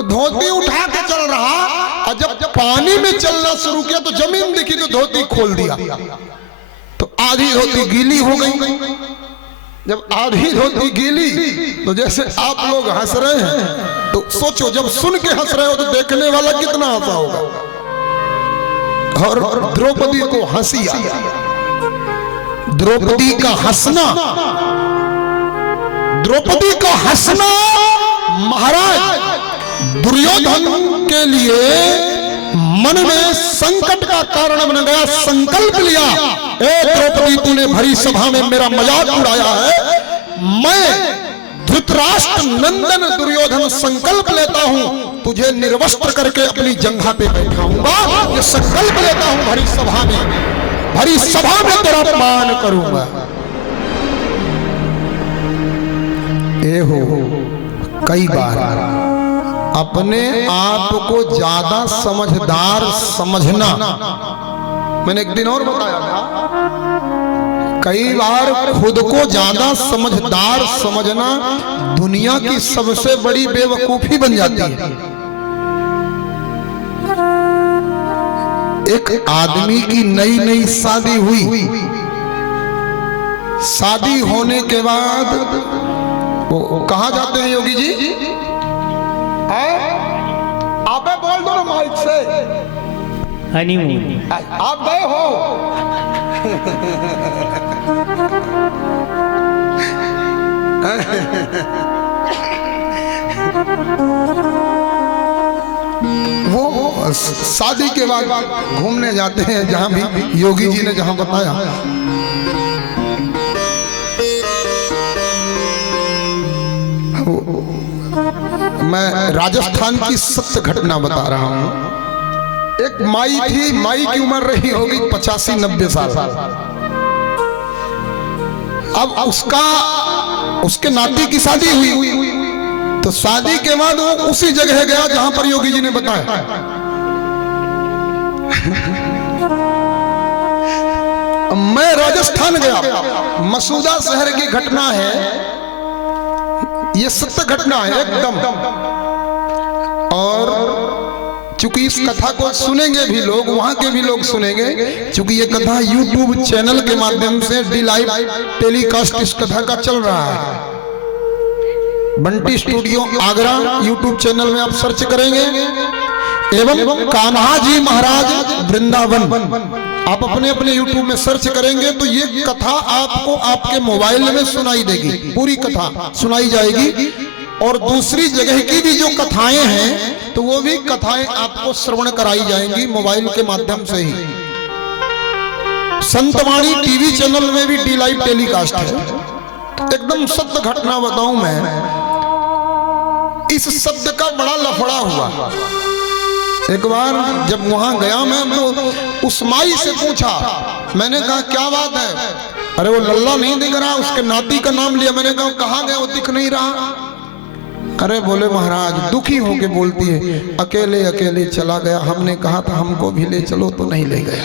तो धोती उठा के चल रहा, और जब पानी में चलना शुरू किया तो जमीन दिखी तो धोती खोल दिया, तो आधी धोती गीली हो गई। जब आधी धोती गीली तो जैसे आप लोग हंस रहे हैं, तो सोचो जब सुन के हंस रहे हो तो देखने वाला कितना हंसा होगा। और द्रौपदी को हंसी आई। द्रौपदी का हंसना, द्रौपदी का हंसना महाराज दुर्योधन के लिए मन में संकट का कारण बन गया। संकल्प लिया, ए द्रौपदी तूने भरी सभा में मेरा मजाक उड़ाया है, मैं धृतराष्ट्र नंदन दुर्योधन संकल्प लेता हूं तुझे निर्वस्त्र करके अपनी जंघा पे बैठाऊंगा। ये संकल्प लेता हूं भरी सभा में तेरा अपमान करूंगा। ए हो कई बार अपने आप को ज्यादा समझदार समझना, मैंने एक दिन और बताया था, कई बार खुद को ज्यादा समझदार समझना दुनिया की सबसे बड़ी बेवकूफी बन जाती है। एक आदमी की नई नई शादी हुई, शादी होने के बाद वो कहाँ जाते हैं योगी जी? आप बोल दो ना माइक से, हनीमून। आप गए हो? वो शादी के बाद घूमने जाते हैं, जहां भी योगी जी ने जहां बताया। मैं राजस्थान की सत्य घटना बता रहा हूं। एक माई थी, माई की उम्र रही होगी 85-90 साल। अब उसके नाती की शादी हुई, तो शादी के बाद वो उसी जगह गया जहां पर योगी जी ने बताया। मैं राजस्थान गया, मसूदा शहर की घटना है, ये सत्य घटना है एकदम। और चूंकि इस कथा को सुनेंगे भी लोग, वहां के भी लोग सुनेंगे, चूंकि ये कथा YouTube चैनल के माध्यम से लाइव टेलीकास्ट इस कथा का चल रहा है। Bunty studio Agra YouTube channel में आप सर्च करेंगे, एवं कान्हा जी महाराज वृंदावन आप अपने अपने YouTube में सर्च करेंगे तो ये कथा आपको आपके मोबाइल में सुनाई देगी, पूरी कथा सुनाई जाएगी। और दूसरी जगह की भी जो कथाएं हैं तो वो भी कथाएं आपको श्रवण कराई जाएंगी मोबाइल के माध्यम से ही। संतवाणी टीवी चैनल में भी लाइव टेलीकास्ट है। एकदम सत्य घटना बताऊं मैं, इस शब्द का बड़ा लफड़ा हुआ। एक बार जब वहां गया मैं, तो उस माई से पूछा, मैंने कहा क्या बात है? अरे वो लल्ला नहीं दिख रहा, उसके नाती का नाम लिया। मैंने कहा कहाँ गया, वो दिख नहीं रहा। अरे बोले महाराज, दुखी होके बोलती है, अकेले अकेले चला गया। हमने कहा था हमको भी ले चलो, तो नहीं ले गया।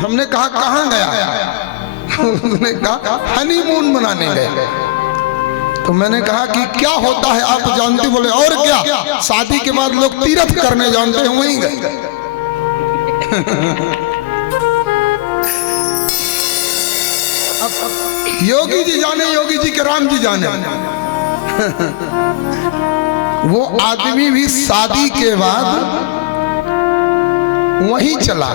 हमने कहा कहाँ गया? उसने कहा हनीमून मनाने गए। तो मैंने कहा कि क्या होता है आप जानते? बोले और क्या, शादी के बाद लोग तीर्थ करने जानते हैं, वहीं गए। योगी जी जाने, योगी जी के राम जी जाने। वो आदमी भी शादी के बाद वहीं चला।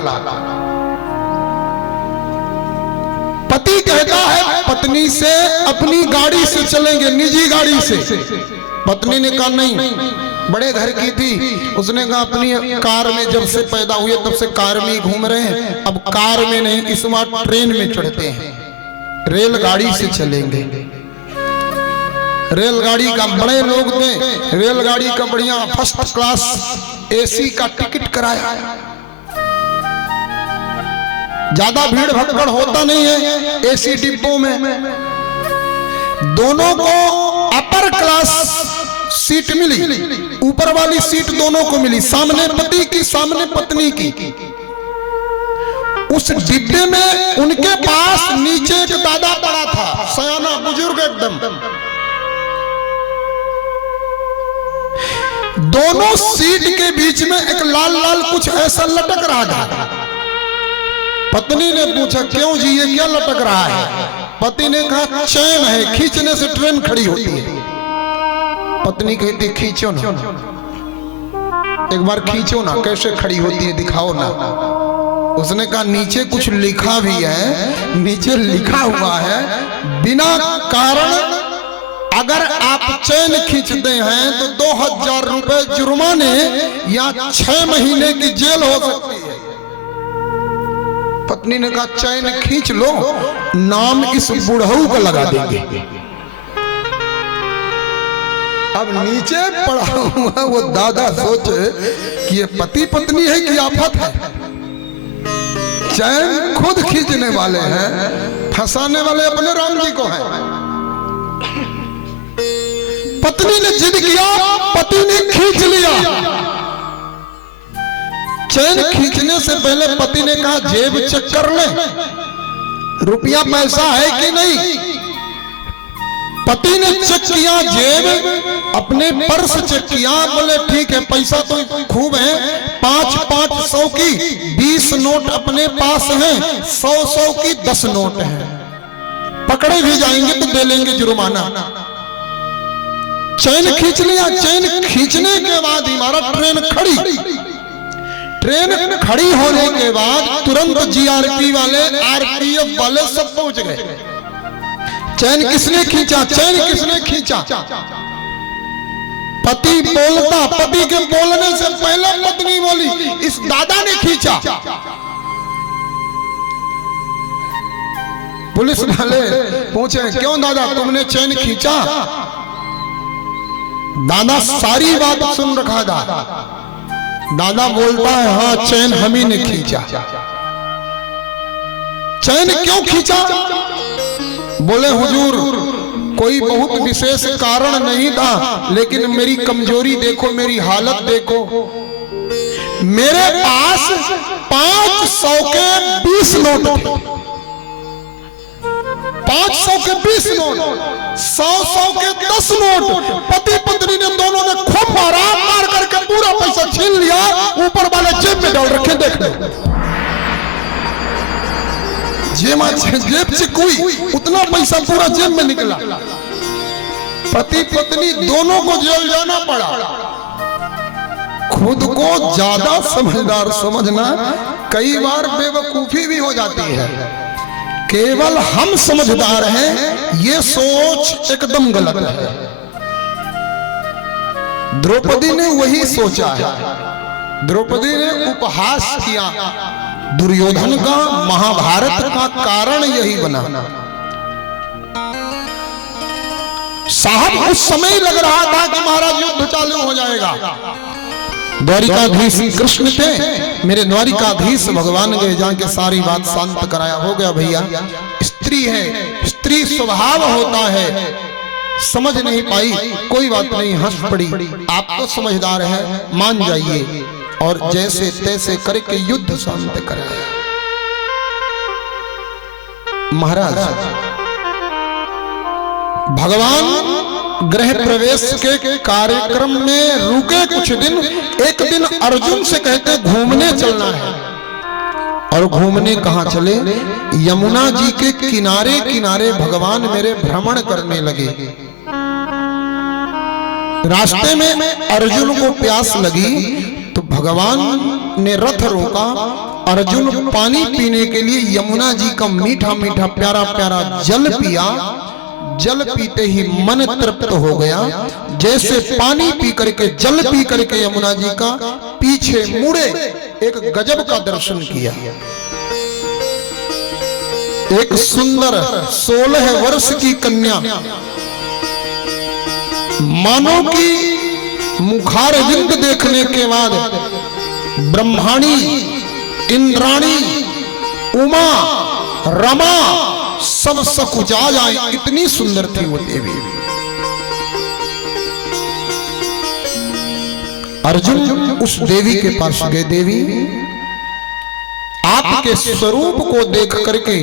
पति कहता है पत्नी से अपनी गाड़ी से चलेंगे, निजी गाड़ी से। पत्नी ने कहा नहीं, बड़े घर की थी, उसने कहा अपनी कार में, जब से पैदा हुए तब से कार में ही घूम रहे हैं, अब कार में नहीं, इस बार ट्रेन में चढ़ते हैं, रेलगाड़ी से चलेंगे। रेलगाड़ी का, बड़े लोग थे, रेलगाड़ी का बढ़िया फर्स्ट क्लास AC का टिकट कराया। ज्यादा भीड़ भड़कड़ होता नहीं है AC डिब्बों में। दोनों को अपर क्लास सीट मिली, ऊपर वाली सीट दोनों को मिली, सामने पति की, सामने पत्नी की। उस डिब्बे में उनके पास नीचे एक दादा पड़ा था, सयाना बुजुर्ग एकदम। दोनों सीट के बीच में एक लाल लाल कुछ ऐसा लटक रहा था। पत्नी ने पूछा, क्यों जी ये क्या लटक रहा है? पति ने कहा, चैन है, खींचने से ट्रेन खड़ी होती है। पत्नी कहती, खींचो ना, एक बार खींचो ना, कैसे खड़ी होती है दिखाओ ना। उसने कहा, नीचे कुछ लिखा भी है, नीचे लिखा हुआ है, बिना कारण अगर आप चैन खींचते हैं तो 2000 रुपए जुर्माने या 6 महीने की जेल हो सकती है। पत्नी ने कहा, चैन खींच लो, नाम इस बुढ़ऊ को लगा देंगे। अब नीचे पड़ा हुआ वो दादा सोचे कि ये पति पत्नी है कि आफत है। चैन खुद खींचने वाले हैं, फंसाने वाले अपने राम जी को हैं। पत्नी ने जिद किया, पति ने खींच लिया। चैन खींचने से पहले पति ने कहा, जेब चेक कर ले, रुपया पैसा है कि नहीं। पति ने चेक किया जेब, अपने पर्स चेक किया, बोले ठीक है, पैसा तो खूब है, 500 की 20 नोट अपने पास हैं, 100 की 10 नोट हैं, पकड़े भी जाएंगे तो दे लेंगे जुर्माना। चैन खींच लिया। चैन खींचने के बाद हमारा ट्रेन खड़ी होने के बाद तुरंत जीआरपी वाले, आरपीएफ वाले सब पहुंच गए। चैन किसने खींचा? चैन किसने खींचा? पति बोलता, पति के बोलने से पहले पत्नी बोली, इस दादा ने खींचा। पुलिस वाले पूछे, क्यों दादा तुमने चैन खींचा? दादा सारी बात सुन रखा था। दादा बोलता है, हाँ चैन हम ही ने खींचा। चैन क्यों खींचा? बोले हुजूर, कोई बहुत विशेष कारण नहीं था, लेकिन मेरी कमजोरी देखो, मेरी हालत देखो। मेरे पास 500 के 20 नोट थे, 500 के 20 नोट, 100 के 10 नोट। पति पत्नी ने दोनों ने खूब मार करके पूरा पैसा छीन लिया, ऊपर वाले जेब में डाल रखे। देख लो, जेब से कोई उतना पैसा पूरा जेब में निकला। पति पत्नी दोनों को जेल जाना पड़ा। खुद को ज्यादा समझदार समझना कई बार बेवकूफी भी हो जाती है। केवल हम समझदार हैं, ये सोच एकदम गलत है। द्रौपदी ने वही सोचा है। द्रौपदी ने उपहास किया दुर्योधन का, महाभारत का कारण यही बना। साहब उस समय लग रहा था कि महाराज युद्ध चालू हो जाएगा। द्वारिकाधीश कृष्ण थे, मेरे द्वारिकाधीश भगवान गए, जाके सारी बात शांत कराया। हो गया भैया, स्त्री है, स्त्री स्वभाव होता है, समझ नहीं पाई, कोई बात नहीं, हंस पड़ी। आप तो समझदार है, मान जाइए। और जैसे तैसे करके युद्ध शांत कराया। महाराज भगवान गृह प्रवेश के कार्यक्रम में रुके कुछ दिन। एक दिन अर्जुन से कहते घूमने चलना है। और घूमने कहाँ चले? यमुना जी के किनारे किनारे भगवान मेरे भ्रमण करने लगे। रास्ते में अर्जुन को प्यास लगी तो भगवान ने रथ रोका। अर्जुन पानी पीने के लिए यमुना जी का मीठा मीठा प्यारा प्यारा जल पिया। जल पीते ही मन तृप्त हो गया। जैसे पानी पी करके, जल पी करके यमुना जी का पीछे मुड़े, एक गजब का दर्शन किया। एक सुंदर 16 वर्ष की कन्या, मानो की मुखारविंद देखने के बाद ब्रह्माणी, इंद्राणी, उमा, रमा सब सकुचा जाए, इतनी सुंदर थी वो देवी। अर्जुन उस देवी के पास गए। देवी, आपके स्वरूप को देख करके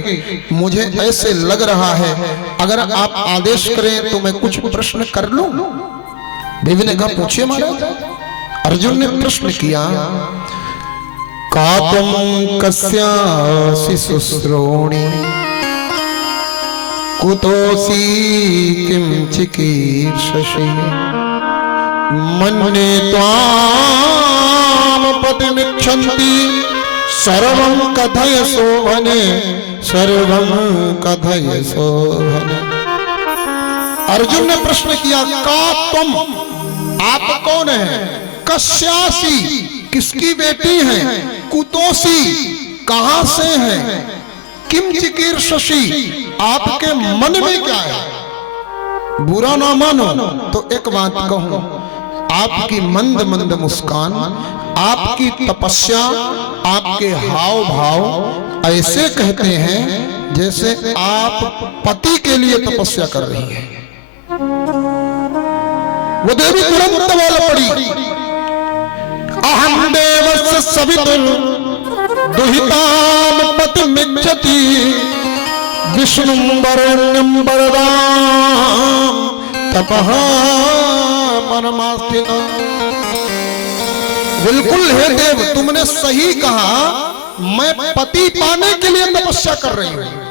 मुझे ऐसे लग रहा है, अगर आप आदेश करें तो मैं कुछ प्रश्न कर लूं। देवी ने कहा, पूछिए महाराज। अर्जुन ने प्रश्न किया, कातम कस्यासि शुश्रोणि कुतोसी किम चिकीर्षसि मन्ये त्वाम पतिमिच्छन्ति सर्वं कथय शोभने सर्वं कथय शोभने। अर्जुन ने प्रश्न किया, का तुम, आप कौन है? कस्यासी, किसकी बेटी हैं? कुतोसी, कहां से हैं? किम चिकीर्षसि, आपके मन में क्या है? बुरा ना मानो तो एक बात कहूं, आपकी मंद मंद मुस्कान, आपकी तपस्या, आपके हाव भाव ऐसे कहते हैं जैसे आप पति के लिए तपस्या कर रही हैं। वो देवी तुरंत बोल पड़ी, अहम देवस्य सवितुर् दुहिताम पतिमिच्छति विष्णुं वरेण्यं वरदां तपः परमास्थितम्। बिल्कुल हे देव, तुमने सही कहा, मैं पति पाने के लिए तपस्या कर रही हूं।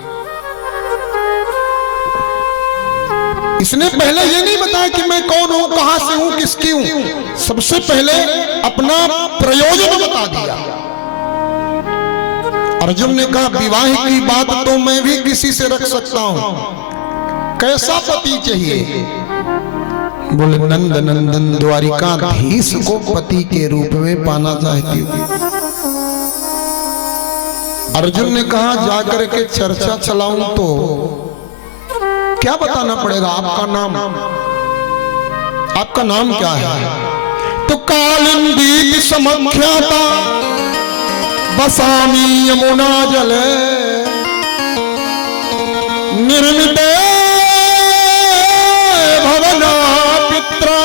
इसने पहले ये नहीं बताया कि मैं कौन हूं, कहां से हूं, किसकी हूं। सबसे पहले अपना प्रयोजन बता दिया। अर्जुन ने कहा, विवाह की बात तो मैं भी किसी से रख सकता हूं, कैसा पति चाहिए? बोले, नंद नंदन द्वारिकाधीश को पति के रूप में पाना चाहती हूं। अर्जुन ने कहा, जाकर के चर्चा चलाऊं तो क्या बताना पड़ेगा? आपका नाम क्या है? तो कालिंदी समख्याता बसामी यमुना जले निर्मिते भवना पित्रा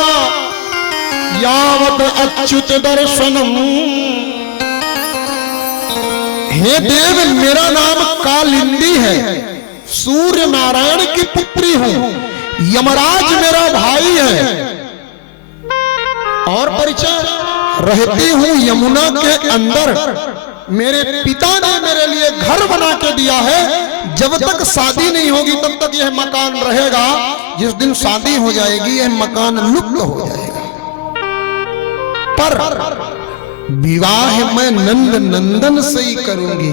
यावत अच्युत दर्शनम। हे देव, मेरा नाम कालिंदी है, सूर्य नारायण की पुत्री हूं, यमराज मेरा भाई है, और परिचय रहती हूं यमुना के अंदर। मेरे पिता ने मेरे लिए घर बना के दिया है, जब तक शादी नहीं होगी तब तक यह मकान रहेगा, जिस दिन शादी हो जाएगी यह मकान लुप्त हो जाएगा। पर विवाह मैं नंद नंदन से ही करूंगी।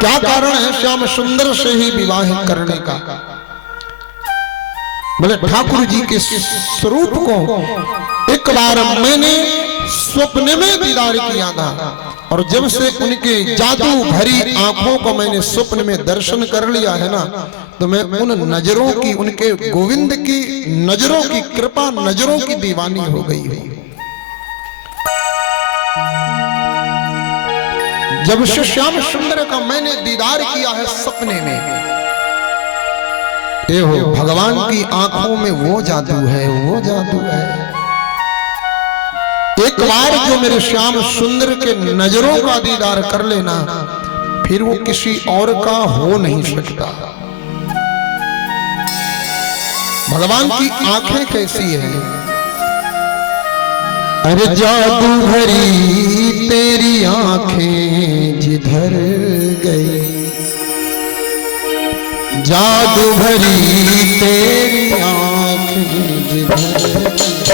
क्या कारण है श्याम सुंदर से ही विवाह करने का? बोले, ठाकुर जी के स्वरूप को एक बार मैंने स्वप्न में दीदार किया था, और जब से उनके जादू भरी आंखों को मैंने स्वप्न में दर्शन कर लिया है ना, तो मैं उन नजरों की, उनके गोविंद की नजरों की कृपा नजरों की दीवानी हो गई हूं। जब से श्याम सुंदर का मैंने दीदार किया है सपने में, ये हो भगवान की आंखों में वो जादू है, वो जादू है। एक बार जो मेरे श्याम सुंदर के नजरों का दीदार कर लेना, फिर वो किसी और का हो नहीं सकता। भगवान की आंखें कैसी है? अरे जादू भरी तेरी आंखें जिधर गई, जादू भरी तेरी आंखें जिधर गई,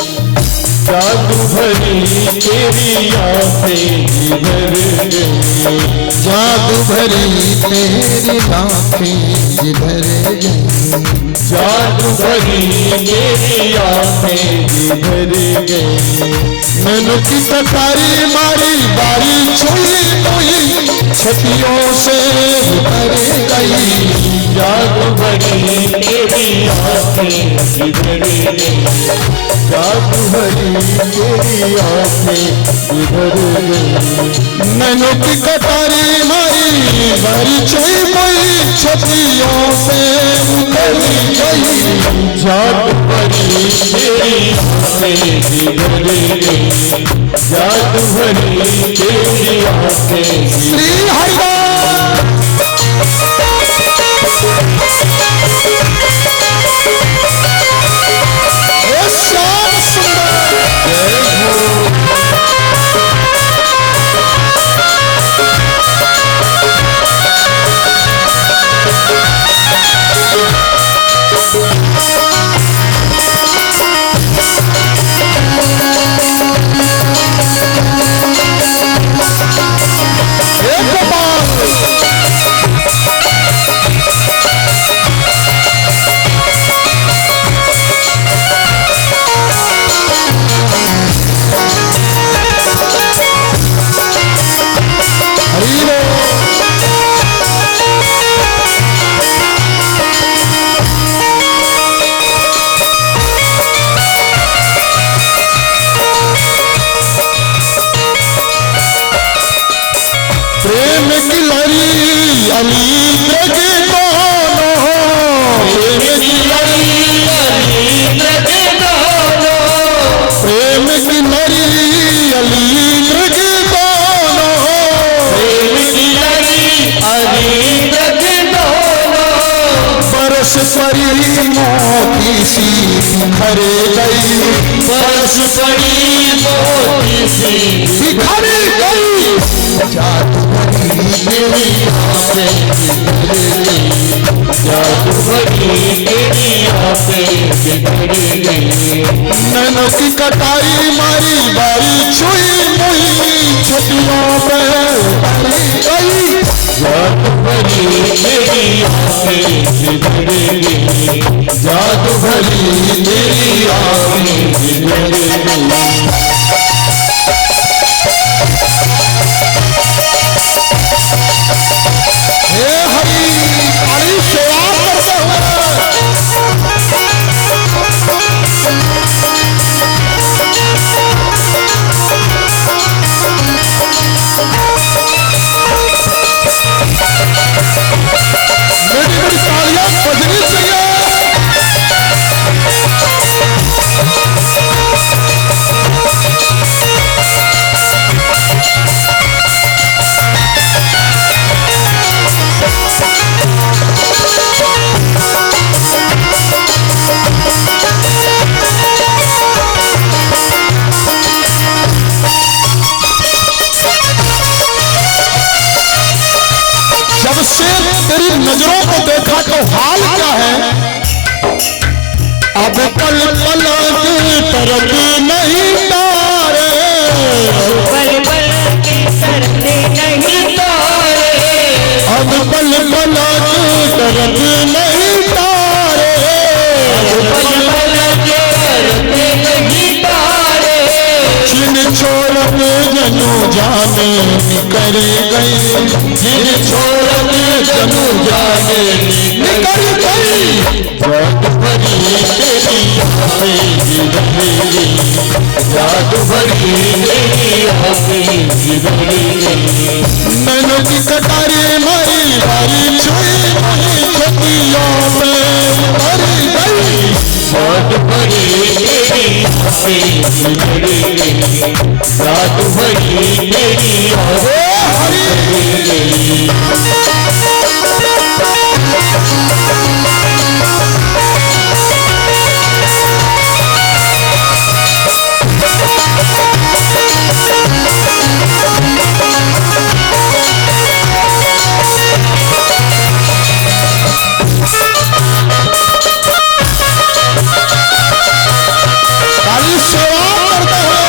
जादू भरी तेरी आंखें जिधर गई, जादू भरी तेरी आंखें जिधर गई, जादू भरी तेरी आंखें जिधर गई। मैंने की कटारी मारी, बारी छुई कोई छतियों से उतर गई, जादू भरी तेरी आंखें जिधर गई, जादू भरी तेरी आंखें जिधर गई। मैंने की कटारी मारी, बारी छुई कोई छतियों से उतर गई, जादू भरी तेरी आंखें जिधर गई, जादू भरी तेरी आंखें श्री हरिदास। श्याम अली ब्रज दोनों, प्रेम की लड़ी अली ब्रज दोनों, प्रेम की लड़ी अली ब्रज दोनों, प्रेम की लड़ी अली ब्रज दोनों, बरस परी मोती सी बिखरे गई, बरस पड़ी मोती सी बिखरे गई, जादू भरी तेरी आंखें बिखर गई, जादू भरी तेरी आंखें बिखर गई, नैनों की कटाई मारी बारी छुई मुई छटियों पे उतारी गई, जादू भरी तेरी आंखें बिखर गई, जादू भरी तेरी आंखें बिखर गई। हे हरि काली सेवा करते हुए मेरी बड़ी तालियां बजनी चाहिए। जब से तेरी नजरों को देखा तो हाल क्या है, अब पल पल की तरफ नहीं तारे, पल पल की तरफ नहीं तारे, अब पल पल की तरफ नहीं तारे, पल पल की तरफ नहीं तारे, छिन छोड़ के जनू जाने निकल गई, जिन छोड़ के जनू जाने निकल गई, जादू भरी तेरी आंखें बिखर गई, जादू भरी तेरी आंखें बिखर गई, नैनों की कटारी मारी बारी छुई मुई छतियों में उतरी गई, जादू भरी तेरी आंखें बिखर गई, जादू भरी तेरी आंखें हे हरि बिखर गई। काली सेवा करते हुए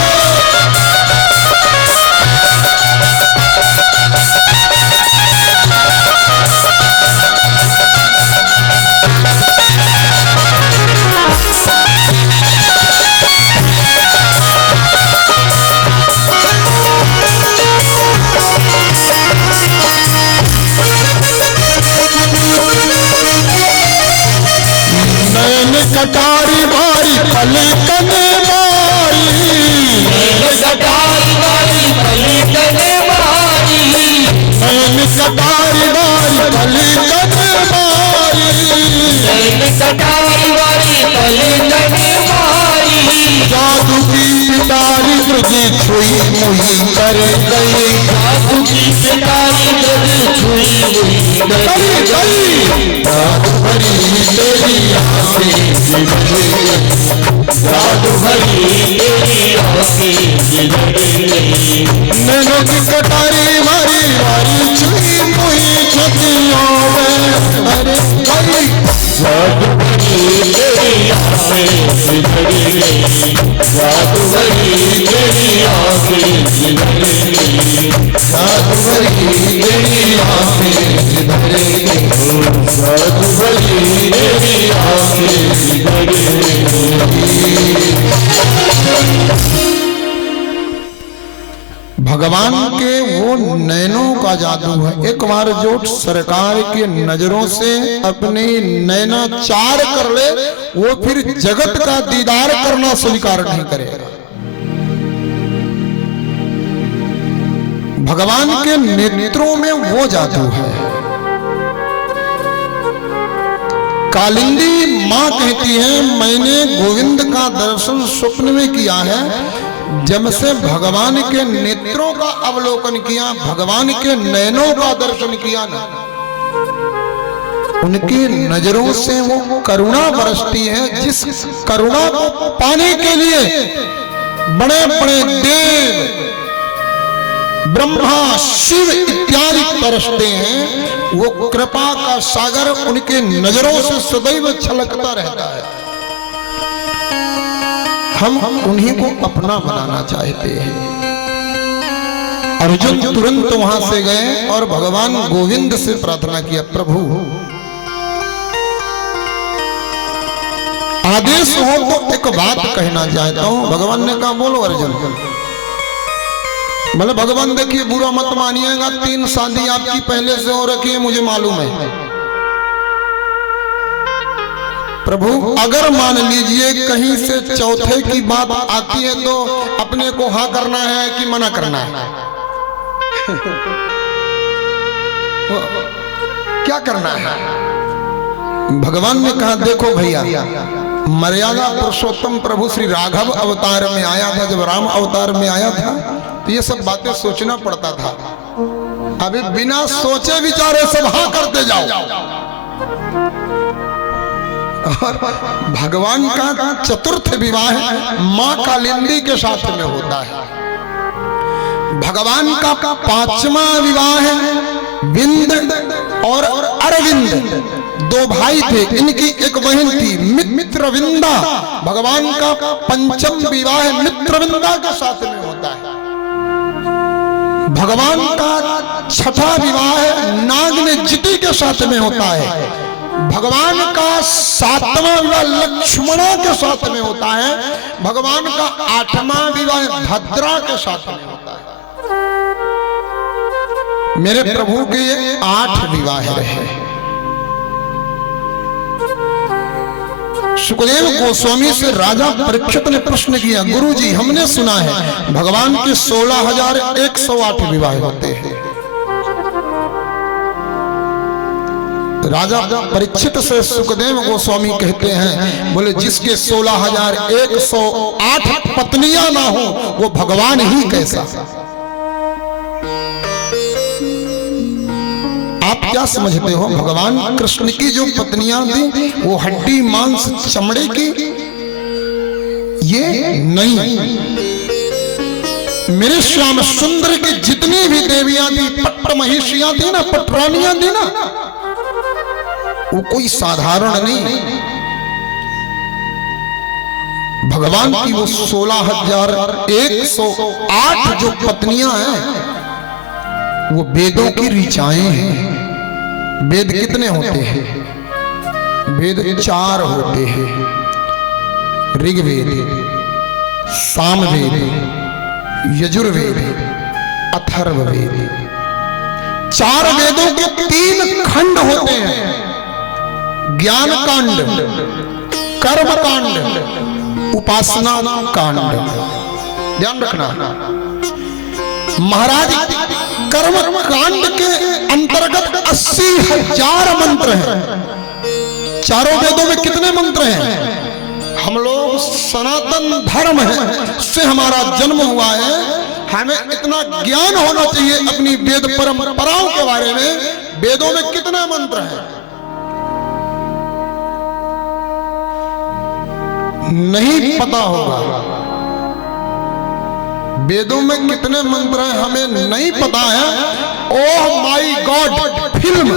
नैन कटारी मारी पलकन मारी, कटारी वाली पलकन मारी, नैन कटारी मारी पलकन मारी, कटारी वाली पलकन मारी, जादू की पिटारी ब्रज छुई मुई कर गई, जादू की पिटारी जब छुई हुई कर गई, जादू भरी तेरी आंखें बिखर गई, जादू भरी तेरी आंखें बिखर गई, नैनों की कटारी मारी मारी छुई मुई छतियों में अरे गई, जादू भरी तेरी आंखें बिखर गई, जादू भरी तेरी आंखें बिखर गई, जादू भरी तेरी आंखें बिखर गई, जादू भरी तेरी आंखें बिखर गई। भगवान के वो नैनों का जादू है। एक बार जो सरकार के नजरों से अपनी नैना चार कर ले, वो फिर जगत का दीदार करना स्वीकार नहीं करेगा। भगवान के नेत्रों में वो जादू है। कालिंदी माँ कहती है, मैंने गोविंद का दर्शन स्वप्न में किया है। जब से भगवान के नेत्रों का अवलोकन किया, भगवान के नयनों का दर्शन किया ना, उनकी नजरों से वो करुणा बरसती है, जिस करुणा को पाने के लिए बड़े बड़े देव, ब्रह्मा, शिव इत्यादि तरसते हैं। वो कृपा का सागर उनके नजरों से सदैव छलकता रहता है। हम उन्हीं को अपना बनाना चाहते हैं। अर्जुन तुरंत वहां से गए और भगवान गोविंद से प्रार्थना किया, प्रभु आदेश हो तो एक बात कहना चाहता हूं। भगवान ने कहा, बोलो अर्जुन। मतलब भगवान देखिए, बुरा मत मानिएगा, 3 शादी आपकी पहले से हो रखी है, मुझे मालूम है। प्रभु अगर मान लीजिए कहीं से चौथे की बात आती है तो अपने को हाँ करना है कि मना करना है? क्या करना है? भगवान ने कहा, देखो भैया, मर्यादा पुरुषोत्तम प्रभु श्री राघव अवतार में आया था, जब राम अवतार में आया था तो ये सब बातें सोचना पड़ता था। अभी बिना सोचे विचारे सब हाँ करते जाओ। और भगवान का चतुर्थ विवाह मां कालिंदी के साथ में होता है। भगवान का 5वां विवाह है विंद और अरविंद, 2 भाई थे, इनकी एक बहन थी मित्रविंदा। भगवान का 5वां विवाह मित्रविंदा के साथ में होता है। भगवान का 6वां विवाह नागनेजिति के साथ में होता है। भगवान का 7वां विवाह लक्ष्मणा के साथ में होता है। भगवान का 8वां विवाह भद्रा के साथ में होता है। मेरे प्रभु के ये 8 विवाह रहे। सुखदेव गोस्वामी से राजा परीक्षित ने प्रश्न किया, गुरुजी हमने सुना है भगवान के 16,108 विवाह होते हैं। राजा परीक्षित से सुखदेव गोस्वामी कहते हैं, बोले जिसके 16,108 पत्नियां ना हो वो भगवान ही कैसा। आप क्या समझते हो, भगवान कृष्ण की जो पत्नियां थी वो हड्डी मांस चमड़े की? ये नहीं। मेरे श्याम सुंदर की जितनी भी देवियां थी, पट्ट महिषियां थी ना, पटरानियां थी ना, वो कोई साधारण नहीं। भगवान की वो 16,108 जो पत्नियां हैं वो वेदों की ऋचाएं हैं। वेद कितने होते हैं? वेद 4 होते हैं, ऋग्वेद, सामवेद, यजुर्वेद, अथर्ववेद। 4 वेदों के 3 खंड होते हैं, ज्ञान कांड, कर्म कांड, उपासना कांड। ध्यान रखना महाराज, कर्म कांड के अंतर्गत 80,000 मंत्र हैं। 4 वेदों में कितने मंत्र हैं? हम लोग सनातन धर्म है से हमारा जन्म हुआ है, हमें इतना ज्ञान होना चाहिए अपनी वेद परंपराओं के बारे में। वेदों में कितने मंत्र हैं नहीं पता होगा। वेदों में कितने मंत्र हैं हमें नहीं पता है। ओह माय गॉड, फिल्म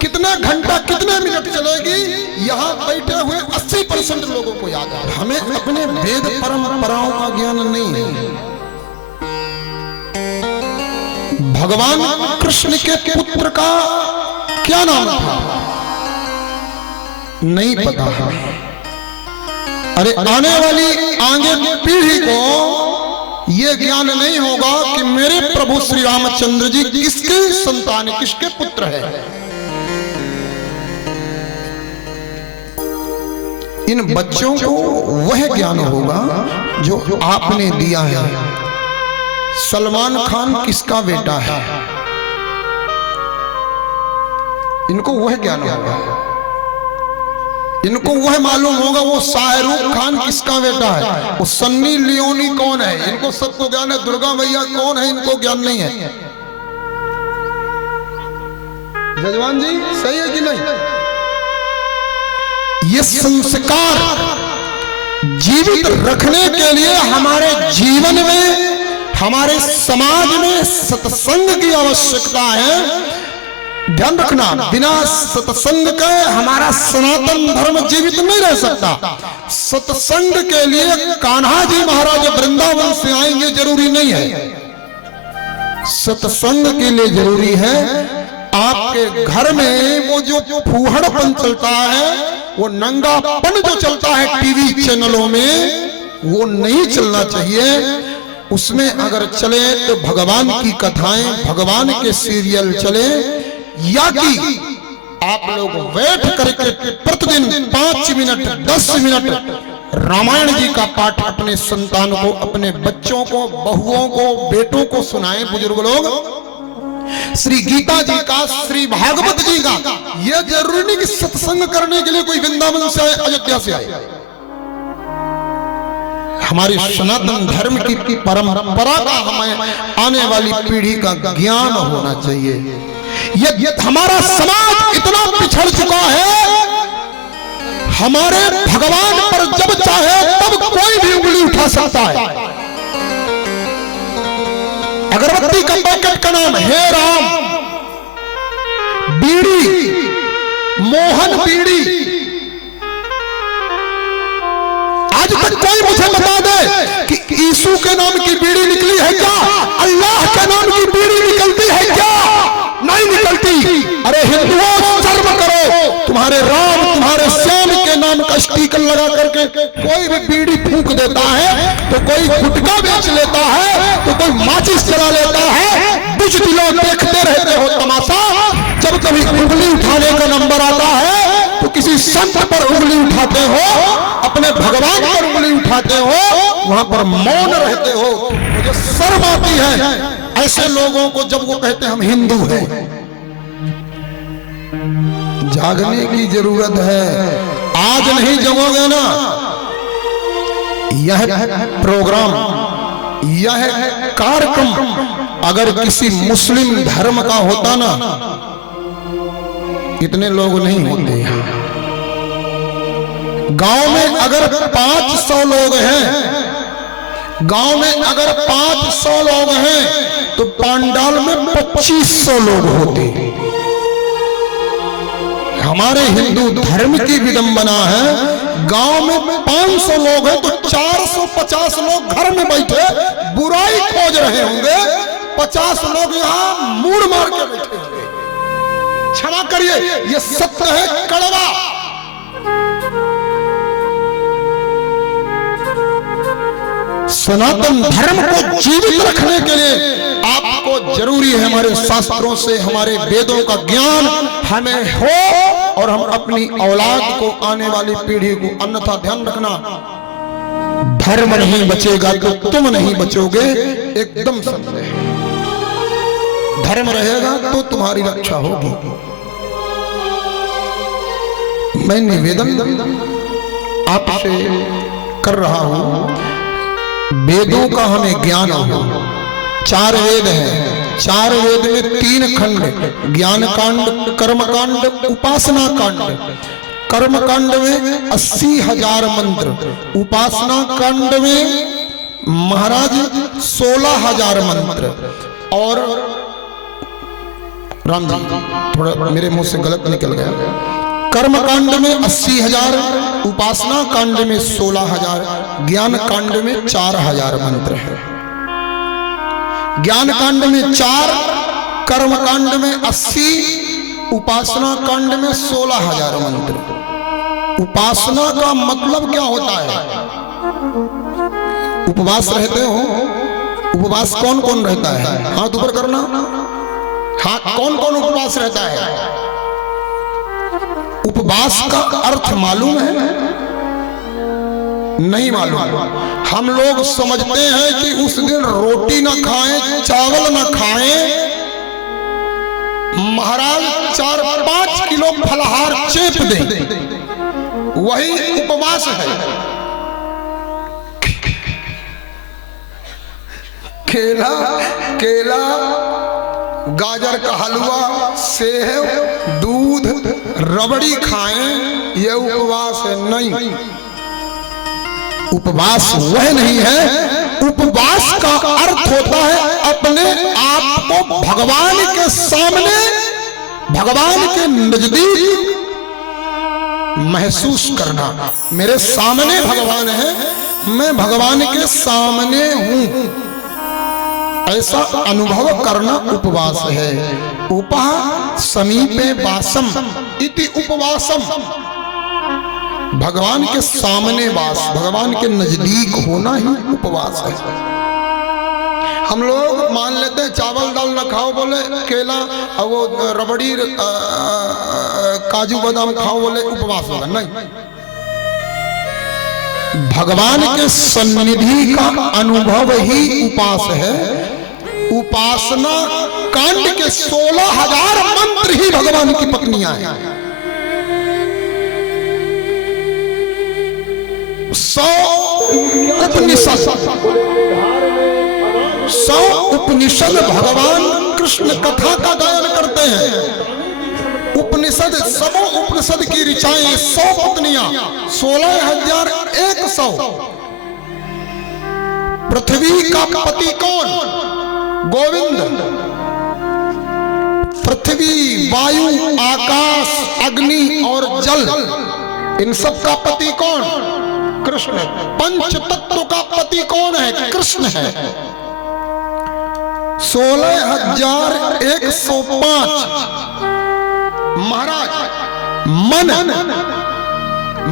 कितना घंटा कितने मिनट चलेगी, यहाँ बैठे हुए 80% लोगों को याद है। हमें अपने वेद परंपराओं का ज्ञान नहीं है। भगवान कृष्ण के पुत्र का क्या नाम था नहीं पता है। अरे आने वाली आगे पीढ़ी को यह ज्ञान नहीं होगा कि मेरे प्रभु श्री रामचंद्र जी किसके संतान, किसके पुत्र है। इन बच्चों को वह ज्ञान होगा जो आपने दिया है। सलमान खान किसका बेटा है, इनको वह ज्ञान होगा। इनको वह मालूम होगा वो शाहरुख खान किसका बेटा है, वो सन्नी लियोनी कौन है, इनको सबको ज्ञान है। दुर्गा मैया कौन है इनको ज्ञान नहीं है। जजमान जी सही है कि नहीं? ये संस्कार जीवित रखने के लिए हमारे जीवन में, हमारे समाज में सत्संग की आवश्यकता है। ध्यान रखना, बिना सत्संग के हमारा सनातन धर्म जीवित नहीं रह सकता। सत्संग के लिए कान्हा जी महाराज वृंदावन से आएंगे जरूरी नहीं है। सत्संग के लिए जरूरी है आपके घर में वो जो फूहड़पन चलता है, वो नंगापन जो चलता है टीवी चैनलों में, वो नहीं चलना चाहिए। उसमें अगर चले तो भगवान की कथाएं, भगवान के सीरियल चले, या कि आप लोग बैठ करके प्रतिदिन 5 मिनट 10 मिनट रामायण जी का पाठ अपने संतान को, अपने बच्चों को, बहुओं को, बेटों को सुनाएं। बुजुर्ग लोग श्री गीता जी का, श्री भागवत जी का। यह जरूरी नहीं कि सत्संग करने के लिए कोई वृंदावन से आए, अयोध्या से आए। हमारी सनातन धर्म की परंपरा का हमें आने वाली पीढ़ी का ज्ञान होना चाहिए। ये हमारा समाज इतना पिछड़ चुका है, हमारे भगवान पर जब चाहे तब कोई भी उंगली उठा सकता है। अगरबत्ती का पैकेट का नाम हे राम, बीड़ी, मोहन बीड़ी। आज तक कोई मुझे बता दे कि यीशु के नाम की बीड़ी निकली है क्या? अल्लाह के नाम की बीड़ी निकलती है क्या? नहीं निकलती। अरे हिंदुओं शर्म करो, तुम्हारे राम, तुम्हारे श्याम के नाम का स्टिकर लगा करके कोई भी बीड़ी फूंक देता है, तो कोई गुटखा बेच लेता है, तो कोई माचिस चला लेता है। बुझ दिलों देखते रहते हो तमाशा। जब कभी उंगली उठाने का नंबर आता है तो किसी संत पर उंगली उठाते हो, अपने भगवान पर उंगली उठाते हो, वहां पर मौन रहते हो। मुझे शर्म आती है ऐसे लोगों को जब वो कहते हैं हम हिंदू हैं। जागने की जरूरत है। आज नहीं जगोगे ना, यह प्रोग्राम, यह कार्यक्रम अगर किसी मुस्लिम धर्म का होता ना, इतने लोग नहीं होते। गांव में अगर 500 लोग हैं, गांव में अगर 500 लोग हैं, तो पांडाल में 2500 लोग होते। हमारे हिंदू धर्म की विडंबना है, गांव में 500 लोग हैं तो 450 लोग घर में बैठे बुराई खोज रहे होंगे, 50 लोग यहां मूड़ मार के बैठे होंगे। क्षमा करिए, ये सत्य है कड़वा। सनातन धर्म को जीवित रखने के लिए आपको जरूरी है हमारे शास्त्रों से, हमारे वेदों का ज्ञान हमें हो, और हम अपनी औलाद को, आने वाली पीढ़ी को। अन्यथा ध्यान रखना, धर्म नहीं बचेगा तो तुम नहीं बचोगे। एकदम सत्य है। धर्म रहेगा तो तुम्हारी रक्षा होगी। मैं निवेदन आपसे कर रहा हूं, वेदों का हमें ज्ञान हो। 4 वेद हैं, 4 वेद में 3 खंड, ज्ञान कांड, कर्म कांड, उपासना कांड। कर्म कांड में 80,000 मंत्र, उपासना कांड में महाराज 16,000 मंत्र। और राम जी थोड़ा मेरे मुंह से गलत निकल गया। कर्म कांड में 80,000, उपासना कांड में 16,000, ज्ञान कांड में 4,000 मंत्र है। ज्ञान कांड में 4, कर्म कांड में 80, उपासना कांड में 16,000 मंत्र। उपासना का मतलब क्या होता है? उपवास रहते हो? उपवास कौन कौन रहता है? हाथ ऊपर करना। हाँ, कौन कौन उपवास रहता है? उपवास का अर्थ मालूम है? नहीं मालूम। हम लोग समझते हैं कि उस दिन रोटी ना खाएं, चावल ना खाएं, महाराज 4-5 किलो फलाहार चेप दें, वही उपवास है। केला केला, गाजर का हलवा, सेव, दूध, रबड़ी खाएं, यह उपवास है नहीं। उपवास वह नहीं है। उपवास का अर्थ होता है अपने आप को भगवान के सामने, भगवान के नजदीक महसूस करना। मेरे सामने भगवान है, मैं भगवान के सामने हूं, ऐसा अनुभव करना उपवास है। उपः समीपे वासम इति उपवासम, भगवान के सामने वास, भगवान के नजदीक होना ही उपवास है। हम लोग मान लेते हैं चावल दाल न खाओ बोले केला, और वो रबड़ी काजू बादाम खाओ बोले उपवास होगा, नहीं। भगवान के सन्निधि का अनुभव ही उपास है। उपासना कांड के 16,000 मंत्र ही भगवान की पत्नियां हैं। 100 उपनिषद भगवान कृष्ण कथा का गायन करते हैं। उपनिषद, सबों उपनिषद की ऋचाएं 100 पत्नियां, 16,100। पृथ्वी का पति कौन? गोविंद। पृथ्वी, वायु, आकाश, अग्नि और जल, इन सब का पति कौन? कृष्ण। पंच तत्व का पति कौन है? कृष्ण है। 16,105। महाराज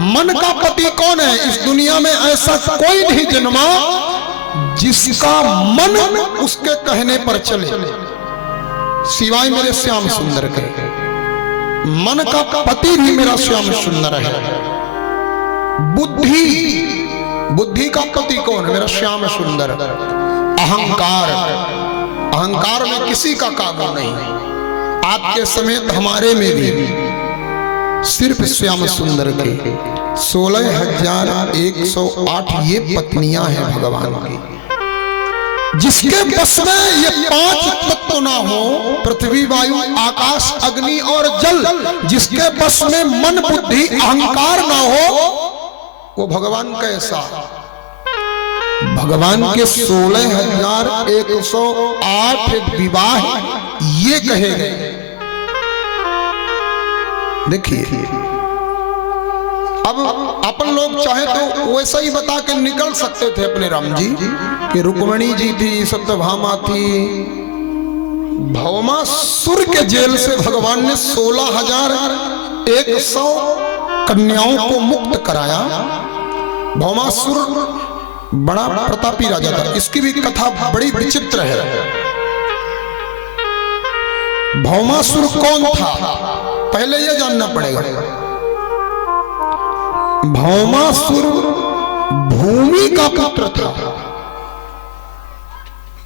मन का पति कौन है? इस दुनिया में ऐसा कोई नहीं जन्मा जिसका मन उसके कहने पर चले, सिवाय मेरे श्याम सुंदर के। मन का पति भी मेरा श्याम सुंदर है। बुद्धि का पति कौन है? मेरा श्याम सुंदर। अहंकार में किसी का काबू नहीं, आपके समेत हमारे में भी, सिर्फ श्याम सुंदर के। 16,108 ये पत्नियां हैं भगवान की। जिसके बस में ये 5 तत्व ना हो, पृथ्वी, वायु, आकाश, अग्नि और जल, जिसके बस में मन, बुद्धि, अहंकार ना हो, वो भगवान कैसा? भगवान के 16,108 विवाह ये कहे गए। देखिए, अब अपन लोग चाहे तो वैसा ही बता के निकल सकते थे अपने राम जी कि रुक्मिणी जी थी, सत्यभामा थी। भौमासुर के जेल से भगवान ने 16,100 कन्याओं को मुक्त कराया। भौमासुर बड़ा प्रतापी राजा था। इसकी भी कथा बड़ी विचित्र है। भौमासुर कौन था पहले यह जानना पड़ेगा। भौमासुर भूमि का पुत्र था।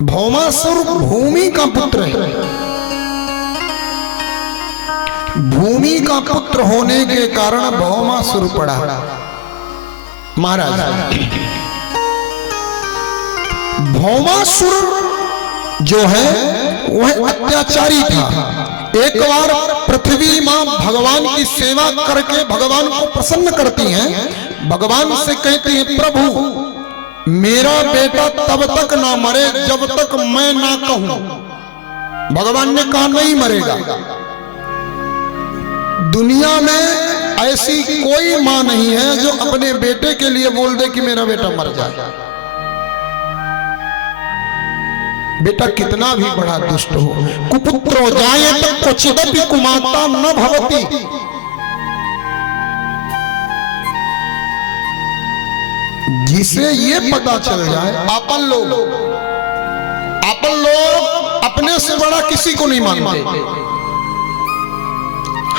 भौमासुर भूमि का पुत्र है। भूमि का पुत्र होने के कारण भौमासुर पड़ा। महाराज, भौमासुर जो है वह अत्याचारी था। एक बार पृथ्वी मां भगवान की सेवा करके भगवान को प्रसन्न करती हैं। भगवान से कहती हैं, प्रभु मेरा बेटा तब तक ना मरे जब तक मैं ना कहूं। भगवान ने कहा नहीं मरेगा। दुनिया में ऐसी कोई मां नहीं है जो अपने बेटे के लिए बोल दे कि मेरा बेटा मर जाए। बेटा कितना भी बड़ा दुष्ट हो, कुपुत्रो जायेत क्वचिदपि कुमाता न भवति। जिसे ये पता चल जाए, अपन लोग अपने से बड़ा किसी को नहीं मानते।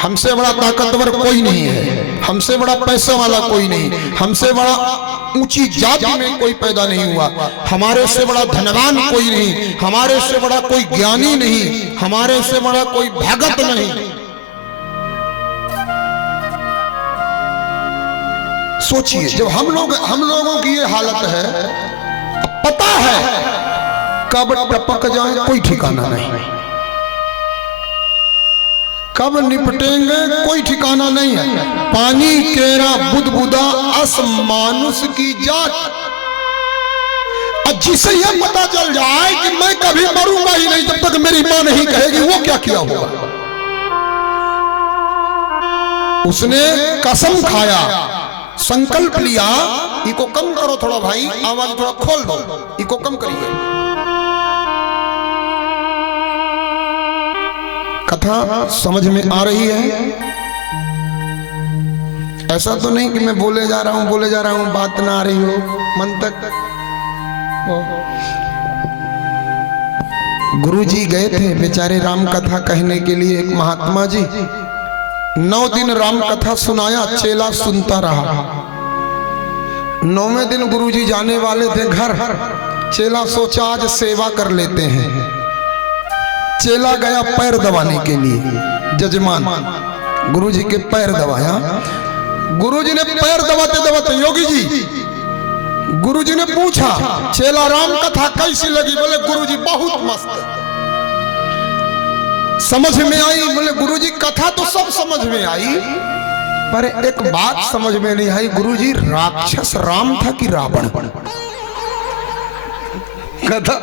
हमसे बड़ा ताकतवर कोई नहीं है, हमसे बड़ा पैसा वाला कोई नहीं, हमसे बड़ा ऊंची जाति में कोई पैदा नहीं हुआ, हमारे से बड़ा धनवान कोई नहीं, हमारे से बड़ा कोई ज्ञानी नहीं, हमारे से बड़ा कोई भगत नहीं। सोचिए, जब हम लोगों की ये हालत है, पता है कब टपक जाए कोई ठिकाना नहीं, कब निपटेंगे कोई ठिकाना नहीं है। पानी केरा बुदबुदा अस मानुष की जात। जिसे यह पता चल जाए कि मैं कभी मरूंगा ही नहीं जब तक मेरी मां नहीं कहेगी, वो क्या किया होगा। उसने कसम खाया, संकल्प लिया। इको कम करो थोड़ा भाई, आवाज थोड़ा खोल दो, इको कम करिए। कथा समझ में आ रही है? ऐसा तो नहीं कि मैं बोले जा रहा हूं बात ना आ रही हो मन तक। गुरुजी गए थे बेचारे राम कथा कहने के लिए। एक महात्मा जी 9 दिन राम कथा सुनाया, चेला सुनता रहा। 9वें दिन गुरुजी जाने वाले थे घर। चेला सोचा आज सेवा कर लेते हैं। चेला गया पैर दबाने के लिए। जजमान गुरुजी के पैर दबाया। गुरुजी ने पैर दबाते दबाते, योगी जी, गुरुजी ने पूछा चेला राम कथा कैसी लगी? बोले गुरुजी बहुत मस्त, समझ में आई। बोले गुरुजी कथा तो सब समझ में आई, पर एक बात समझ में नहीं आई। गुरुजी राक्षस राम था कि रावण? कथा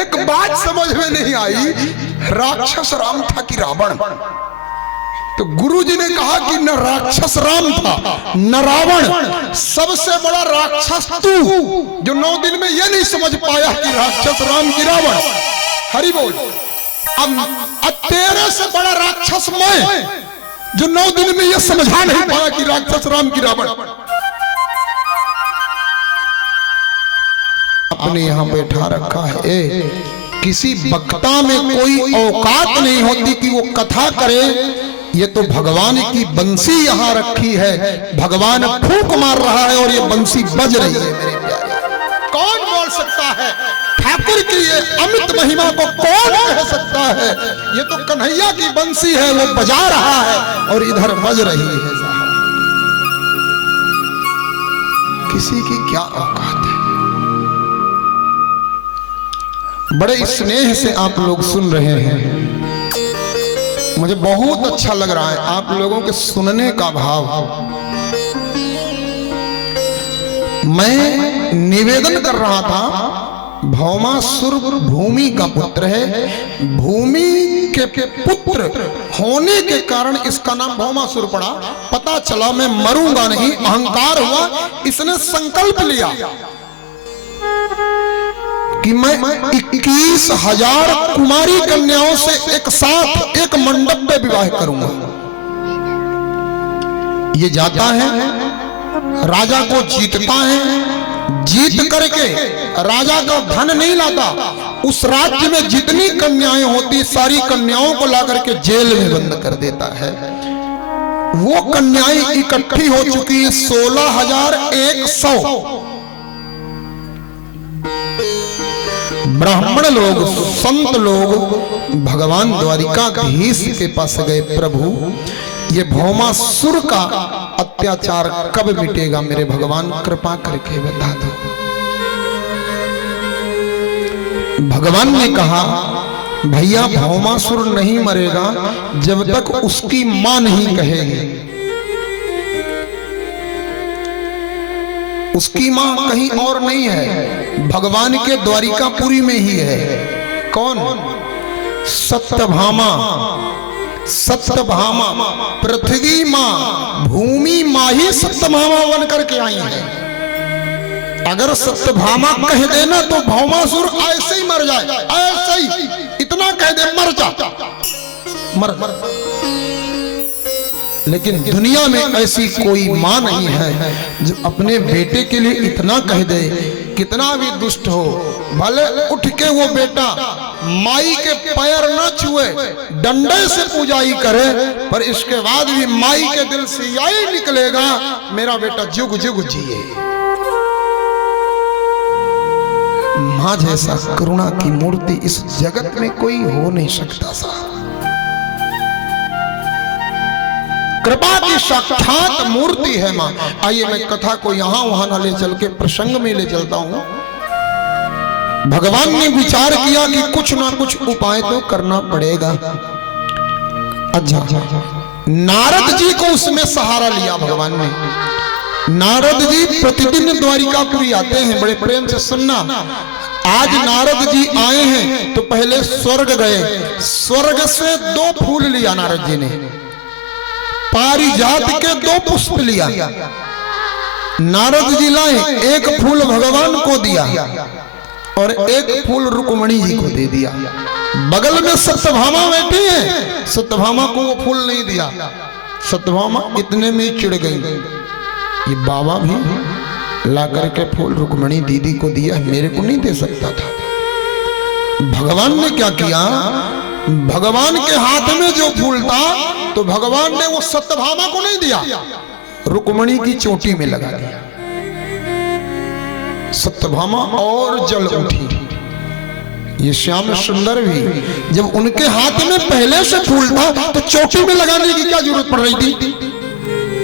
एक बात समझ में नहीं आई, राक्षस राम था कि रावण? तो गुरुजी ने कहा कि न राक्षस राम था न रावण, सबसे बड़ा राक्षस तू, जो 9 दिन में यह नहीं समझ पाया कि राक्षस राम की रावण। हरि बोल। अब तेरे से बड़ा राक्षस मैं, जो 9 दिन में यह समझा नहीं पाया कि राक्षस राम की रावण। अपने यहां बैठा रखा है, किसी वक्ता में कोई औकात नहीं होती कि वो कथा करे। ये तो भगवान की बंसी यहां रखी है, भगवान फूंक मार रहा है और ये बंसी बज रही है। मेरे प्यारे, कौन बोल सकता है ठाकुर की ये अमित महिमा को? कौन कह सकता है? ये तो कन्हैया की बंसी है, वो बजा रहा है और इधर बज रही है। किसी की क्या औकात है? बड़े स्नेह से आप लोग सुन रहे हैं, मुझे बहुत अच्छा लग रहा है आप लोगों के सुनने का भाव। मैं निवेदन कर रहा था, भौमासुर भूमि का पुत्र है। भूमि के पुत्र होने के कारण इसका नाम भौमासुर पड़ा। पता चला मैं मरूंगा नहीं, अहंकार हुआ, इसने संकल्प लिया कि मैं 21,000 कुमारी कन्याओं से एक साथ एक मंडप में विवाह करूंगा। ये जाता है, राजा को जीतता है, जीत करके राजा का धन नहीं लाता, उस राज्य में जितनी कन्याएं होती सारी कन्याओं को ला करके जेल में बंद कर देता है। वो कन्याएं इकट्ठी हो चुकी हैं 16,100। ब्राह्मण लोग, संत लोग भगवान द्वारिकाधीश के पास गए, प्रभु ये भौमासुर का अत्याचार कब मिटेगा? मेरे भगवान कृपा करके बता दो। भगवान ने कहा भैया भौमासुर नहीं मरेगा जब तक उसकी मां नहीं कहेगी। उसकी मां कहीं और नहीं है, भगवान के द्वारिकापुरी में ही है। कौन? सत्यभामा। सत्यभामा पृथ्वी मां, भूमि मां ही सत्यभामा बन करके आई है। अगर सत्यभामा कह देना तो भौमासुर ऐसे ही मर जाए, ऐसे ही इतना कह दे मर जा, मर। लेकिन दुनिया में ऐसी कोई मां नहीं है जो अपने बेटे के लिए इतना कह दे, कितना भी दुष्ट हो, भले उठ के वो बेटा माई के पैर न छुए, डंडे से पूजाई करे, पर इसके बाद भी माई के दिल से यही निकलेगा मेरा बेटा जुग जुग जिए। मां जैसा करुणा की मूर्ति इस जगत में कोई हो नहीं सकता सा। कृपा की साक्षात मूर्ति है माँ। आइए मैं कथा को यहाँ वहां ना ले चल के प्रसंग में ले चलता हूँ। भगवान ने विचार किया कि कुछ ना कुछ उपाय तो करना पड़ेगा। अच्छा, नारद जी को उसमें सहारा लिया भगवान ने। नारद जी प्रतिदिन द्वारिकापुरी आते हैं, बड़े प्रेम से सुनना। आज नारद जी आए हैं तो पहले स्वर्ग गए, स्वर्ग से 2 फूल लिया नारद जी ने, पारिजात के 2 पुष्प लिया। नारद जी लाए, एक फूल भगवान को दिया और एक फूल रुक्मणी जी को दे दिया। बगल में सत्यभामा बैठी है, सत्यभामा को वो फूल नहीं दिया। सत्यभामा इतने में चिढ़ गई, ये बाबा भी ला करके फूल रुक्मणी दीदी को दिया, मेरे को नहीं दे सकता था। भगवान ने क्या किया, भगवान के हाथ में जो फूल था तो भगवान ने वो सत्यभामा को नहीं दिया, रुक्मणी की चोटी में लगा दिया। सत्यभामा और जल उठी। ये श्याम सुंदर भी जब उनके हाथ में पहले से फूल था तो चोटी में लगाने की क्या जरूरत पड़ रही थी,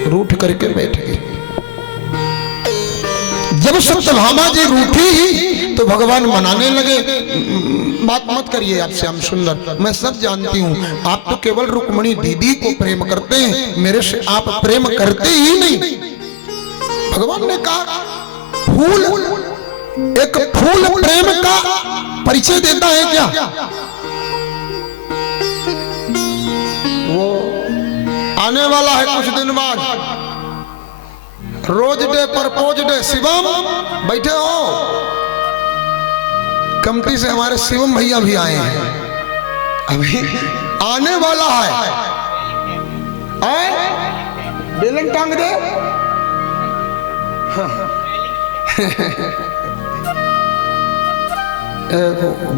रूठ करके बैठ गए। जब सत्यभामा जी रूठी तो भगवान मनाने लगे, बात मत करिए आप श्याम सुंदर, मैं सब जानती हूँ, आप तो केवल रुक्मणी दीदी को प्रेम करते हैं, मेरे से आप प्रेम करते ही नहीं। भगवान ने कहा फूल, एक फूल प्रेम का परिचय देता है क्या? वो आने वाला है कुछ दिन बाद, rose day propose day. Shivam बैठे हो, कंपनी से हमारे शिवम भैया भी आए हैं, अभी आने वाला है। बेलन टांग दे।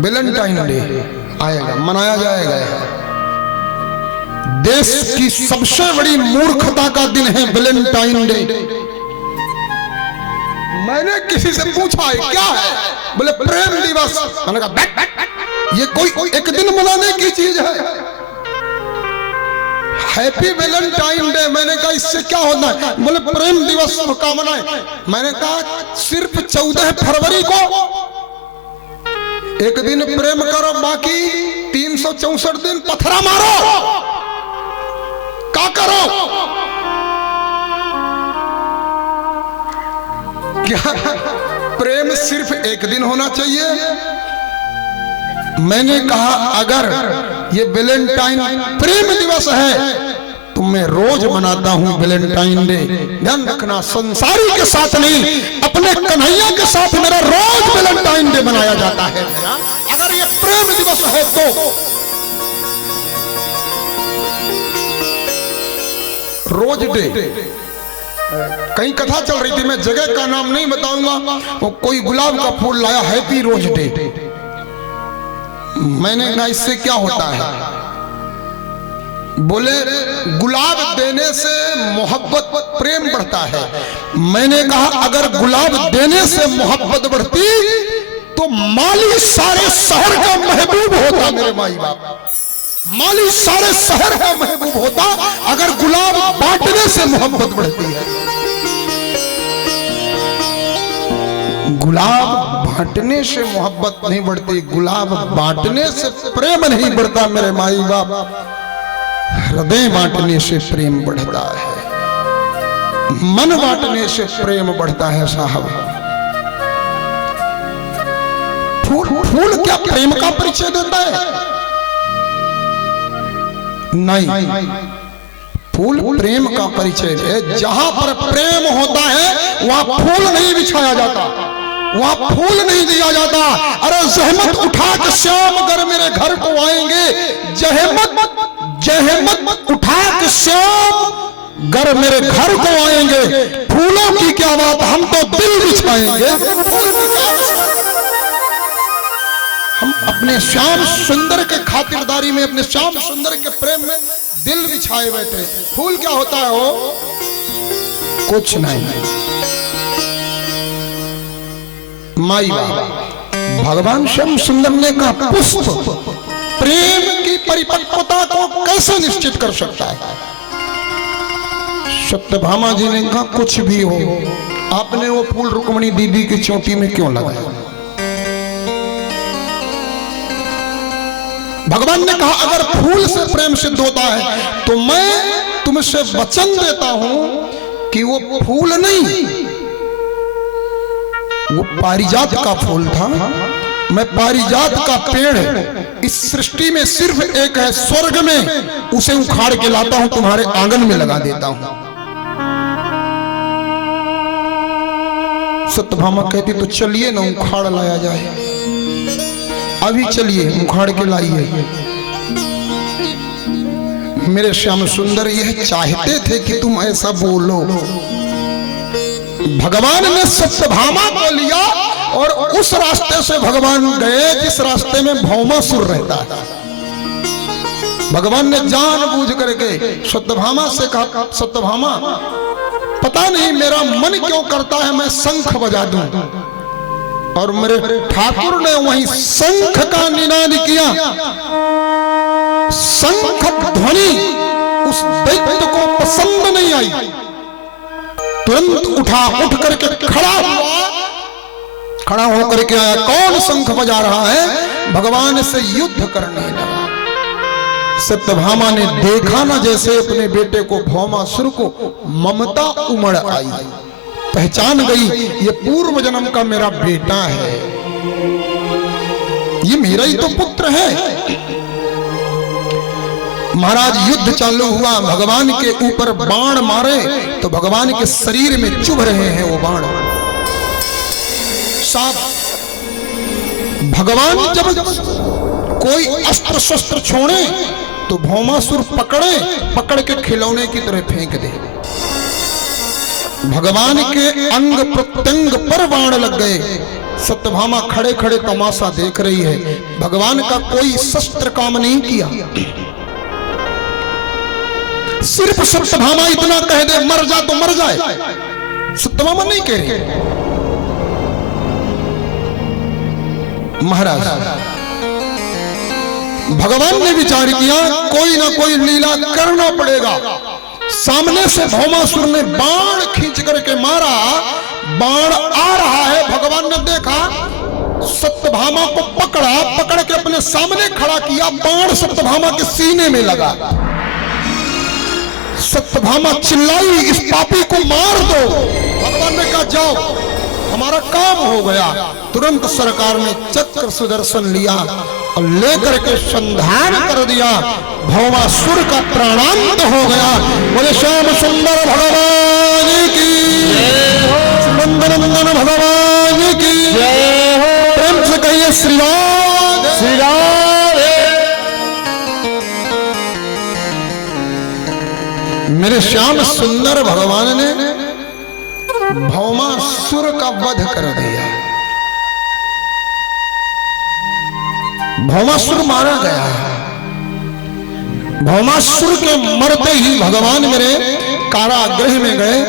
वैलेंटाइन डे आएगा, मनाया जाएगा। देश की सबसे बड़ी मूर्खता का दिन है वैलेंटाइन डे। मैंने किसी से पूछा है क्या है, बोले प्रेम दिवस। मैंने कहा ये कोई एक दिन मनाने की चीज है, हैप्पी वैलेंटाइन डे। मैंने कहा इससे क्या होना है, बोले प्रेम दिवस शुभकामनाएं। मैंने कहा सिर्फ 14 फरवरी को एक दिन प्रेम करो, बाकी 364 दिन पथरा मारो, क्या करो? क्या प्रेम सिर्फ एक दिन होना चाहिए? मैंने कहा अगर ये वैलेंटाइन प्रेम दिवस है तो मैं रोज मनाता हूं वैलेंटाइन डे। ध्यान रखना, संसारी के साथ नहीं, अपने कन्हैया के साथ मेरा रोज वैलेंटाइन डे मनाया जाता है। अगर ये प्रेम दिवस है तो रोज डे। कहीं कथा चल रही थी, मैं जगह का नाम नहीं बताऊंगा, वो कोई गुलाब का फूल लाया, हैप्पी रोज डे। मैंने कहा इससे क्या होता है, बोले गुलाब देने से मोहब्बत प्रेम बढ़ता है। मैंने कहा अगर गुलाब देने से मोहब्बत बढ़ती तो माली सारे शहर का महबूब होता। मेरे माई बाप, माली सारे शहर का महबूब होता अगर गुलाब बांटने से मोहब्बत बढ़ती है। गुलाब बांटने से मोहब्बत नहीं बढ़ती, गुलाब बांटने से प्रेम नहीं बढ़ता। मेरे माई बाप, हृदय बांटने से प्रेम बढ़ता है, मन बांटने से प्रेम बढ़ता है। साहब फूल, फूल क्या प्रेम का परिचय देता है? नहीं, फूल प्रेम का परिचय है। जहां पर प्रेम होता है वहां फूल नहीं बिछाया जाता, वहां फूल नहीं दिया जाता। अरे जहमत उठा के श्याम अगर मेरे घर को आएंगे, जहमत उठा के श्याम घर मेरे घर को आएंगे, फूलों की क्या बात, हम तो दिल बिछाएंगे। हम अपने श्याम सुंदर के खातिरदारी में, अपने श्याम सुंदर के प्रेम में दिल बिछाए बैठे। फूल क्या होता है? वो कुछ नहीं। माई बाप, भगवान श्याम सुंदर ने कहा पुष्प प्रेम की परिपक्वता को कैसे निश्चित कर सकता है? सत्यभामा जी ने कहा कुछ भी हो, आपने वो फूल रुक्मणी दीदी की चोटी में क्यों लगाया? भगवान ने कहा अगर फूल से प्रेम सिद्ध होता है तो मैं तुमसे वचन देता हूं कि वो फूल नहीं, वो पारिजात का फूल था। मैं पारिजात का पेड़ इस सृष्टि में सिर्फ एक है, स्वर्ग में उसे उखाड़ के लाता हूं, तुम्हारे आंगन में लगा देता हूं। सत्यभामा कहती तो चलिए ना उखाड़ लाया जाए, अभी चलिए उखाड़ के लाइए। मेरे श्याम सुंदर यह चाहते थे कि तुम ऐसा बोलो। भगवान ने सत्यभामा को लिया और उस रास्ते से भगवान गए जिस रास्ते में भौमासुर रहता है। भगवान ने जानबूझ करके सत्यभामा से कहा, सत्यभामा पता नहीं मेरा मन क्यों करता है मैं शंख बजा दूं, और मेरे ठाकुर ने वहीं शंख का निनाद किया। शंख ध्वनि उस दैत्य को पसंद नहीं आई, तुरंत उठ करके खड़ा होकर के आया। कौन शंख बजा रहा है? भगवान से युद्ध करने लगा। सत्यभामा ने देखा ना जैसे अपने बेटे को, भौमासुर को ममता उमड़ आई, पहचान गई ये पूर्व जन्म का मेरा बेटा है, ये मेरा ही तो पुत्र है। महाराज युद्ध चालू हुआ, भगवान के ऊपर बाण मारे तो भगवान के शरीर में चुभ रहे हैं वो बाण। साथ भगवान जब कोई अस्त्र शस्त्र छोड़े तो भौमासुर पकड़ के खिलौने की तरह फेंक दे। भगवान के अंग प्रत्यंग पर बाण लग गए। सत्यभामा खड़े खड़े तमाशा देख रही है। भगवान का कोई शस्त्र काम नहीं किया। सिर्फ सत्यभामा इतना कह दे मर जा तो मर जाए, सत्यभामा नहीं कह रही। महाराज भगवान ने विचार किया कोई ना कोई लीला करना पड़ेगा। सामने से भौमासुर ने बाण खींच करके मारा, बाण आ रहा है। भगवान ने देखा, सत्यभामा को पकड़ के अपने सामने खड़ा किया, बाण सत्यभामा के सीने में लगा। सत्यभामा चिल्लाई इस पापी को मार दो। भगवान ने कहा जाओ हमारा काम हो गया। तुरंत सरकार ने चक्र सुदर्शन लिया और लेकर के संधान कर दिया। भौमासुर का प्राणांत हो गया। बोले श्याम सुंदर भगवान की, नंदन भगवान की प्रेम से कहिए श्री राम श्री राम। मेरे श्याम सुंदर भगवान ने भौमासुर का वध कर दिया। भौमासुर मारा गया। भौमासुर के मरते ही भगवान मेरे कारागृह में गए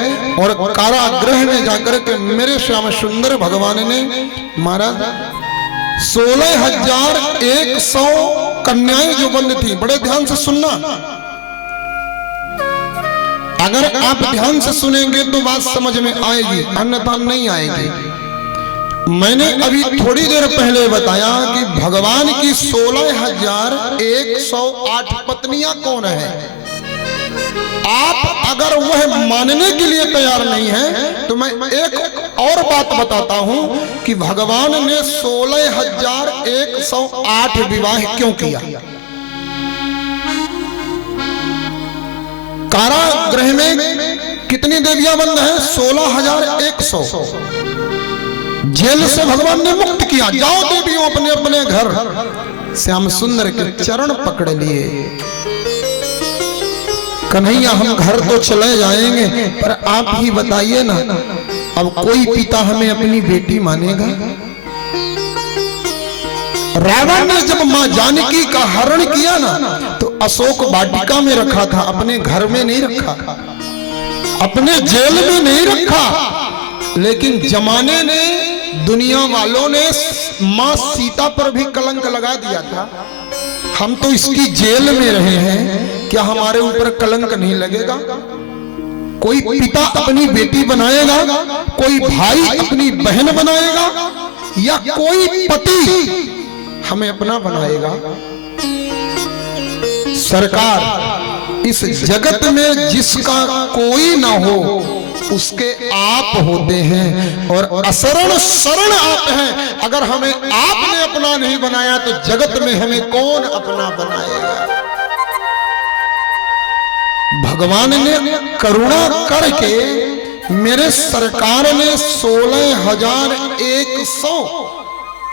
और कारागृह में जाकर के मेरे श्याम सुंदर भगवान ने महाराज 16,100 कन्याएं जो बंद थी, बड़े ध्यान से सुनना, अगर आप ध्यान से सुनेंगे तो बात समझ में आएगी, अन्यथा नहीं आएगी। मैंने अभी थोड़ी देर पहले बताया कि भगवान की 16,108 पत्नियां कौन है। आप अगर वह मानने के लिए तैयार नहीं है तो मैं एक और बात बताता हूं कि भगवान ने 16,108 विवाह क्यों किया। कारागृह में कितनी देवियां बंद हैं? 16,100। जेल से भगवान ने मुक्त किया। जाओ देवियों अपने अपने घर। श्याम सुंदर के चरण पकड़ लिए। कन्हैया हम घर तो चले जाएंगे पर आप ही बताइए ना, अब कोई पिता हमें अपनी बेटी मानेगा? रावण ने जब मां जानकी का हरण किया ना तो अशोक वाटिका में रखा था, अपने घर में नहीं रखा, अपने जेल में नहीं रखा। लेकिन जमाने ने, दुनिया वालों ने मां सीता पर भी कलंक लगा दिया था। हम तो इसकी जेल में रहे हैं, क्या हमारे ऊपर कलंक नहीं लगेगा? कोई पिता अपनी बेटी बनाएगा, कोई भाई अपनी बहन बनाएगा, या कोई पति हमें अपना बनाएगा। सरकार, इस जगत में जिसका कोई ना हो उसके आप होते हैं, और असरण शरण आप हैं। अगर हमें आपने अपना नहीं बनाया तो जगत में हमें कौन अपना बनाएगा। भगवान ने करुणा करके मेरे सरकार ने 16,100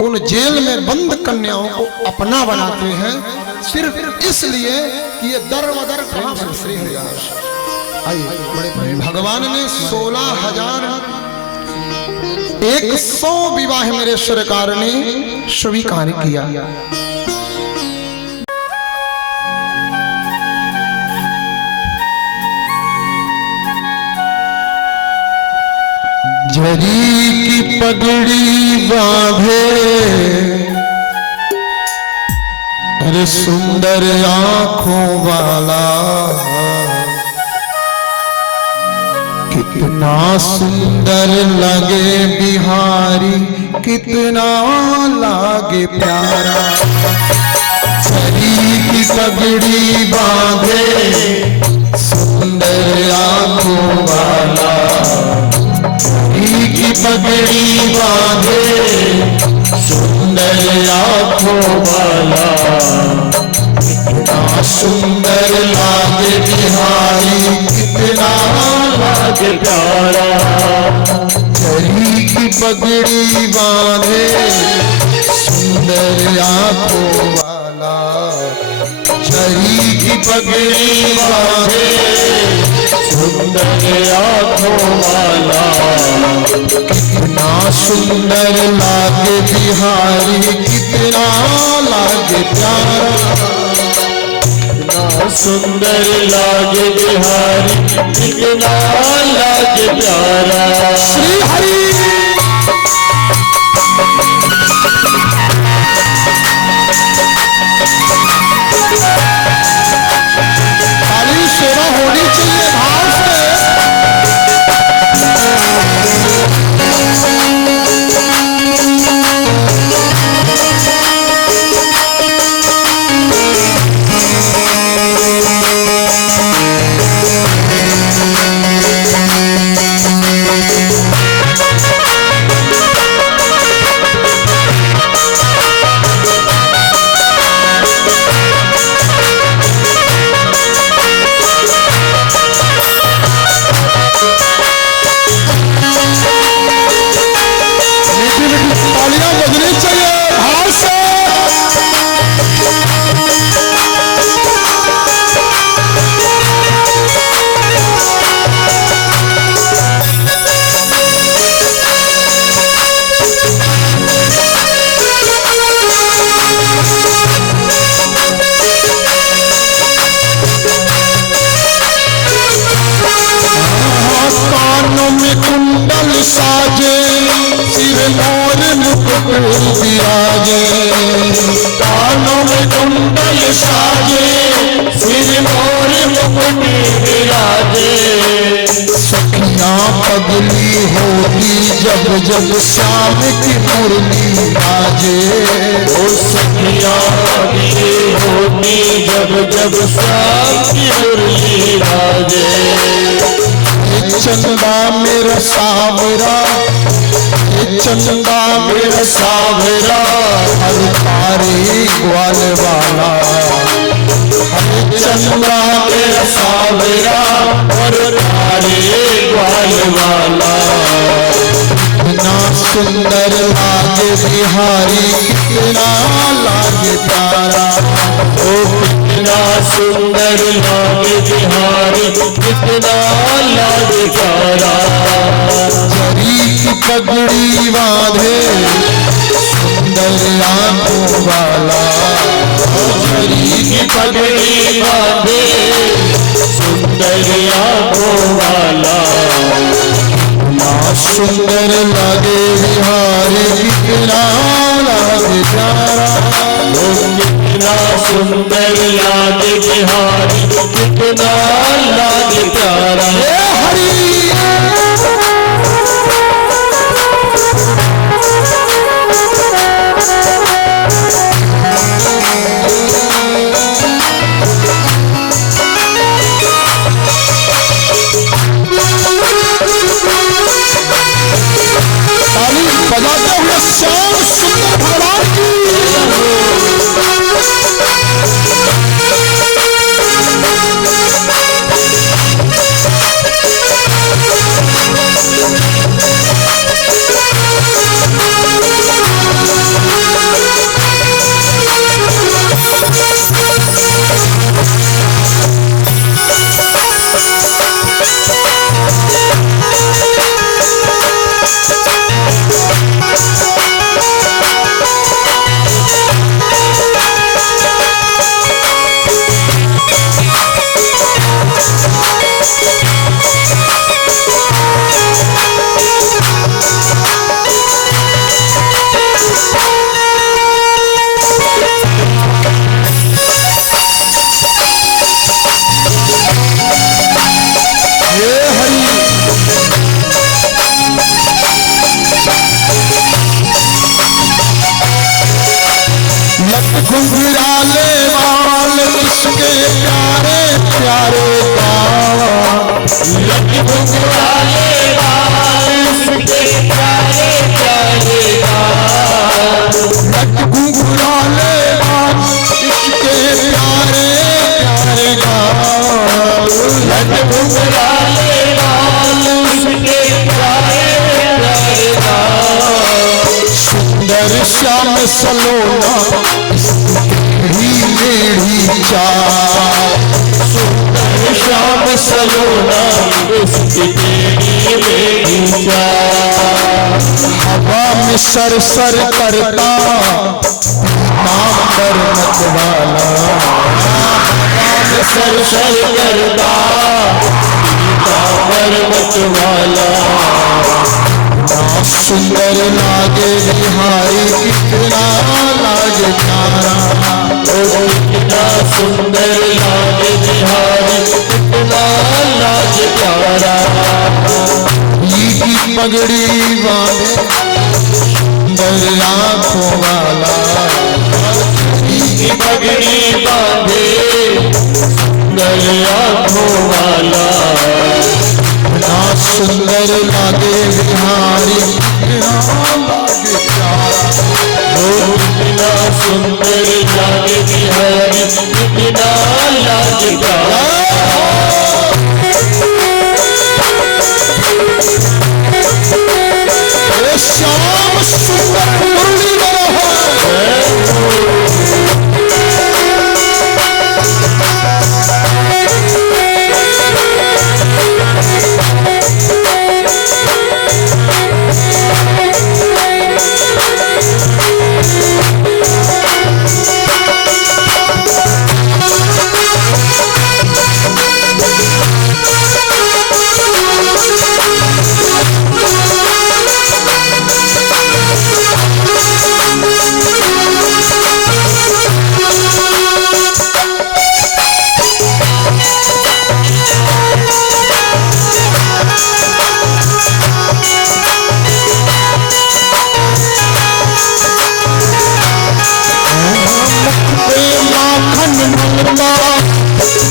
उन जेल में बंद कन्याओं को अपना बनाते हैं, सिर्फ इसलिए कि ये दर बदर कहां से श्री हरिदास। आइए, भगवान ने 16,100 विवाह मेरे सरकार ने स्वीकार किया। जरी की पगड़ी बांधे अरे सुंदर आंखों वाला, कितना सुंदर लगे बिहारी, कितना लागे प्यारा। जरी की पगड़ी बांधे सुंदर आंखों वाला, की पगड़ी बांधे सुंदर आंखों वाला, कितना सुंदर लागे बिहारी, कितना लागे प्यारा। जरी की पगड़ी बांधे सुंदर आंखों वाला, जरी की पगड़ी बांधे सुंदर आंखों वाला, कितना सुंदर लागे बिहारी, कितना लागे प्यारा। कितना सुंदर लागे बिहारी, कितना लागे प्यारा। श्री हरि खाली सेवा होनी चाहिए भाव से। साजे सिर मोर मुकुट विराजे, कानों में कुंडल साजे सिर मोर मुकुट विराजे। सखियां पगली होती जब जब श्याम की मुरली बाजे, ओ सखियां पगली होती जब जब श्याम की मुरली बाजे। चंदा मेरा सावरा, चंदा मेरा सावरा, हर तारे ग्वाल वाला। चंदा मेरा सावरा और तारे ग्वाल वाला, कितना सुंदर लागे बिहारी, कितना लागे प्यारा। ओ कितना सुंदर लागे बिहारी, कितना लागे प्यारा। जरी की पगड़ी बांधे सुंदर आंखों वाला, जरी की पगड़ी बांधे सुंदर आंखों वाला, कितना सुंदर लागे बिहारी, कितना लागे प्यारा। कितना सुंदर लागे बिहारी, कितना लागे प्यारा। बजाते हुए श्याम सुंदर भगवान की। घुंघराले बाल इसके प्यारे प्यारे बाल, घुंघराले बाल इसके प्यारे प्यारे बाल, घुंघराले बाल इसके प्यारे प्यारे बाल, घुंघराले बाल इसके प्यारे प्यारे बाल। सुंदर श्याम सलोना सुंदर श्याम सलोना इसकी तेरी मेरी चाल। हवा में सर सर करता नाम पर मत वाला, हवा में सर सर करता पर मत वाला। सुंदर लागे बिहारी, कितना लागे प्यारा, कितना सुंदर लागे बिहारी, कितना लागे प्यारा। की पगड़ी वाले सुंदर आँखों वाला, की पगड़ी बांधे सुंदर आँखों वाला। ना सुंदर लागे बिहारी, कितना लागे प्यारा, कितना सुंदर लागे बिहारी, कितना लागे प्यारा। श्याम सुंदर मुरली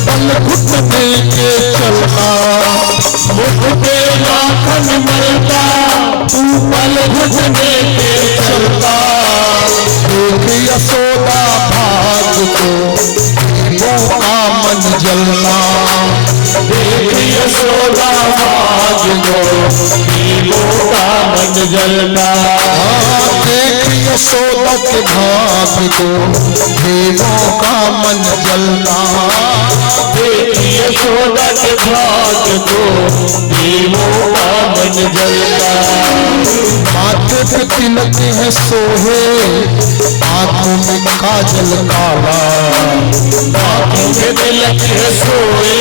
बल घुटने के चलना, मुख पे माखन मलता तू बल घुटने के चलता। देख यशोदा भाग को वो आमन जलना, देख यशोदा भाग को दीवों का मन जलना। देख यशोदा के भाग को देवों का मन जलना, देख यशोदा के भाग को दीवों का मन जलना। माथे पे तिलक है सोहे, आंखों में काजल काला, आंखों में तिलक है सोए,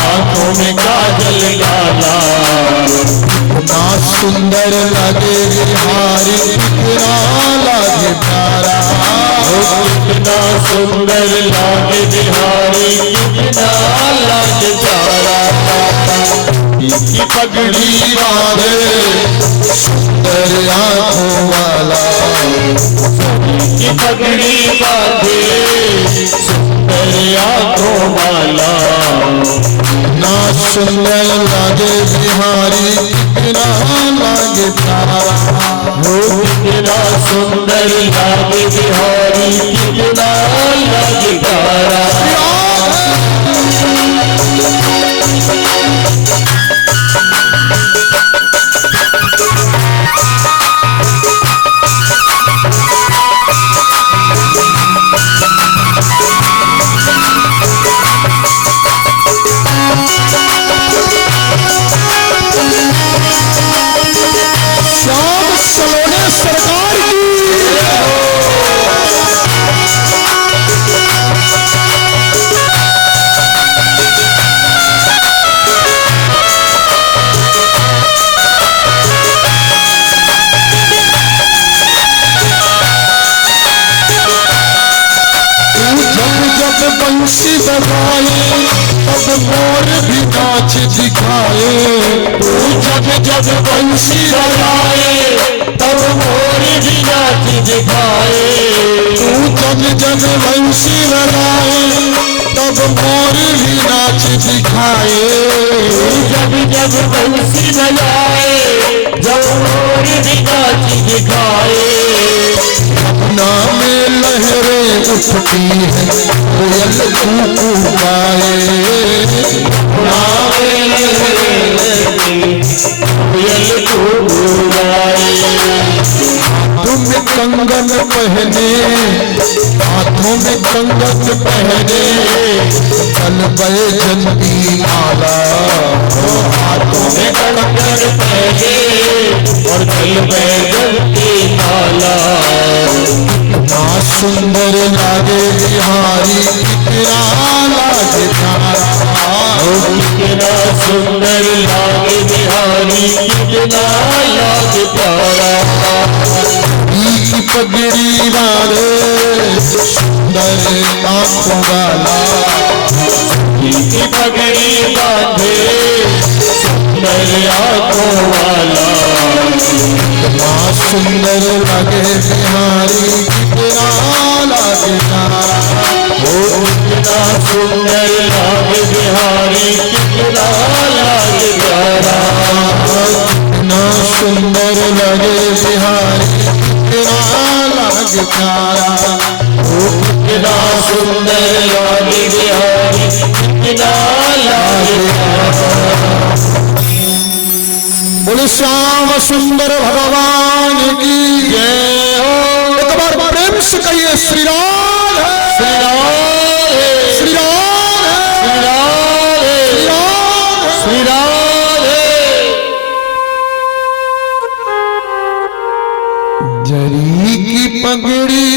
आंखों में काजल काला। ना सुंदर लगे बिहारी, कितना लागे प्यारा, कितना सुंदर लागे बिहारी कितना लागे प्यारा इसकी पगड़ी बांधे सुंदर आंखों वाला, की पगड़ी बांधे सुंदर आंखों वाला ना सुंदर लागे बिहारी कितना लागे प्यारा, वो कितना सुंदर लागे बिहारी कितना लागे प्यारा श्याम सलोने सरकार की। जब जब बंसी बजाए तब मोर भी नाच दिखाए, जब जब बंसी बजाए तब मोर भी नाच दिखाए जब जब बंसी बजाए तब मोर भी नाच दिखाए, जब जब बंसी बजाए जब मोर भी नाच दिखाए अपना में लहरें उठती है कोयल कूकू गाए, कोयल को बुलाए तुम कंगन पहने हाथों में कंगन पहने कल बैजंती माला, हाथों में कंगन पहने और कल बैजंती माला ना सुंदर लागे बिहारी कितना लागे प्यारा, कितना सुंदर लागे बिहारी कितना लागे प्यारा की पगड़ी वाले सुंदर आंखों वाला, की पगड़ी बांधे सुंदर आंखों वाला ना सुंदर लागे बिहारी कितना लागे प्यारा, कितना सुंदर लागे बिहारी कितना लागे प्यारा कितना सुंदर लगे बिहारी कितना लागे प्यारा, कितना सुंदर लागे बिहारी कितना लागे बोले श्याम सुंदर भगवान की जय हो। एक बार प्रेम से कहिए श्री राम है, श्री राम श्री राम है, श्री राम श्री राम है। श्री राम जरी की पगड़ी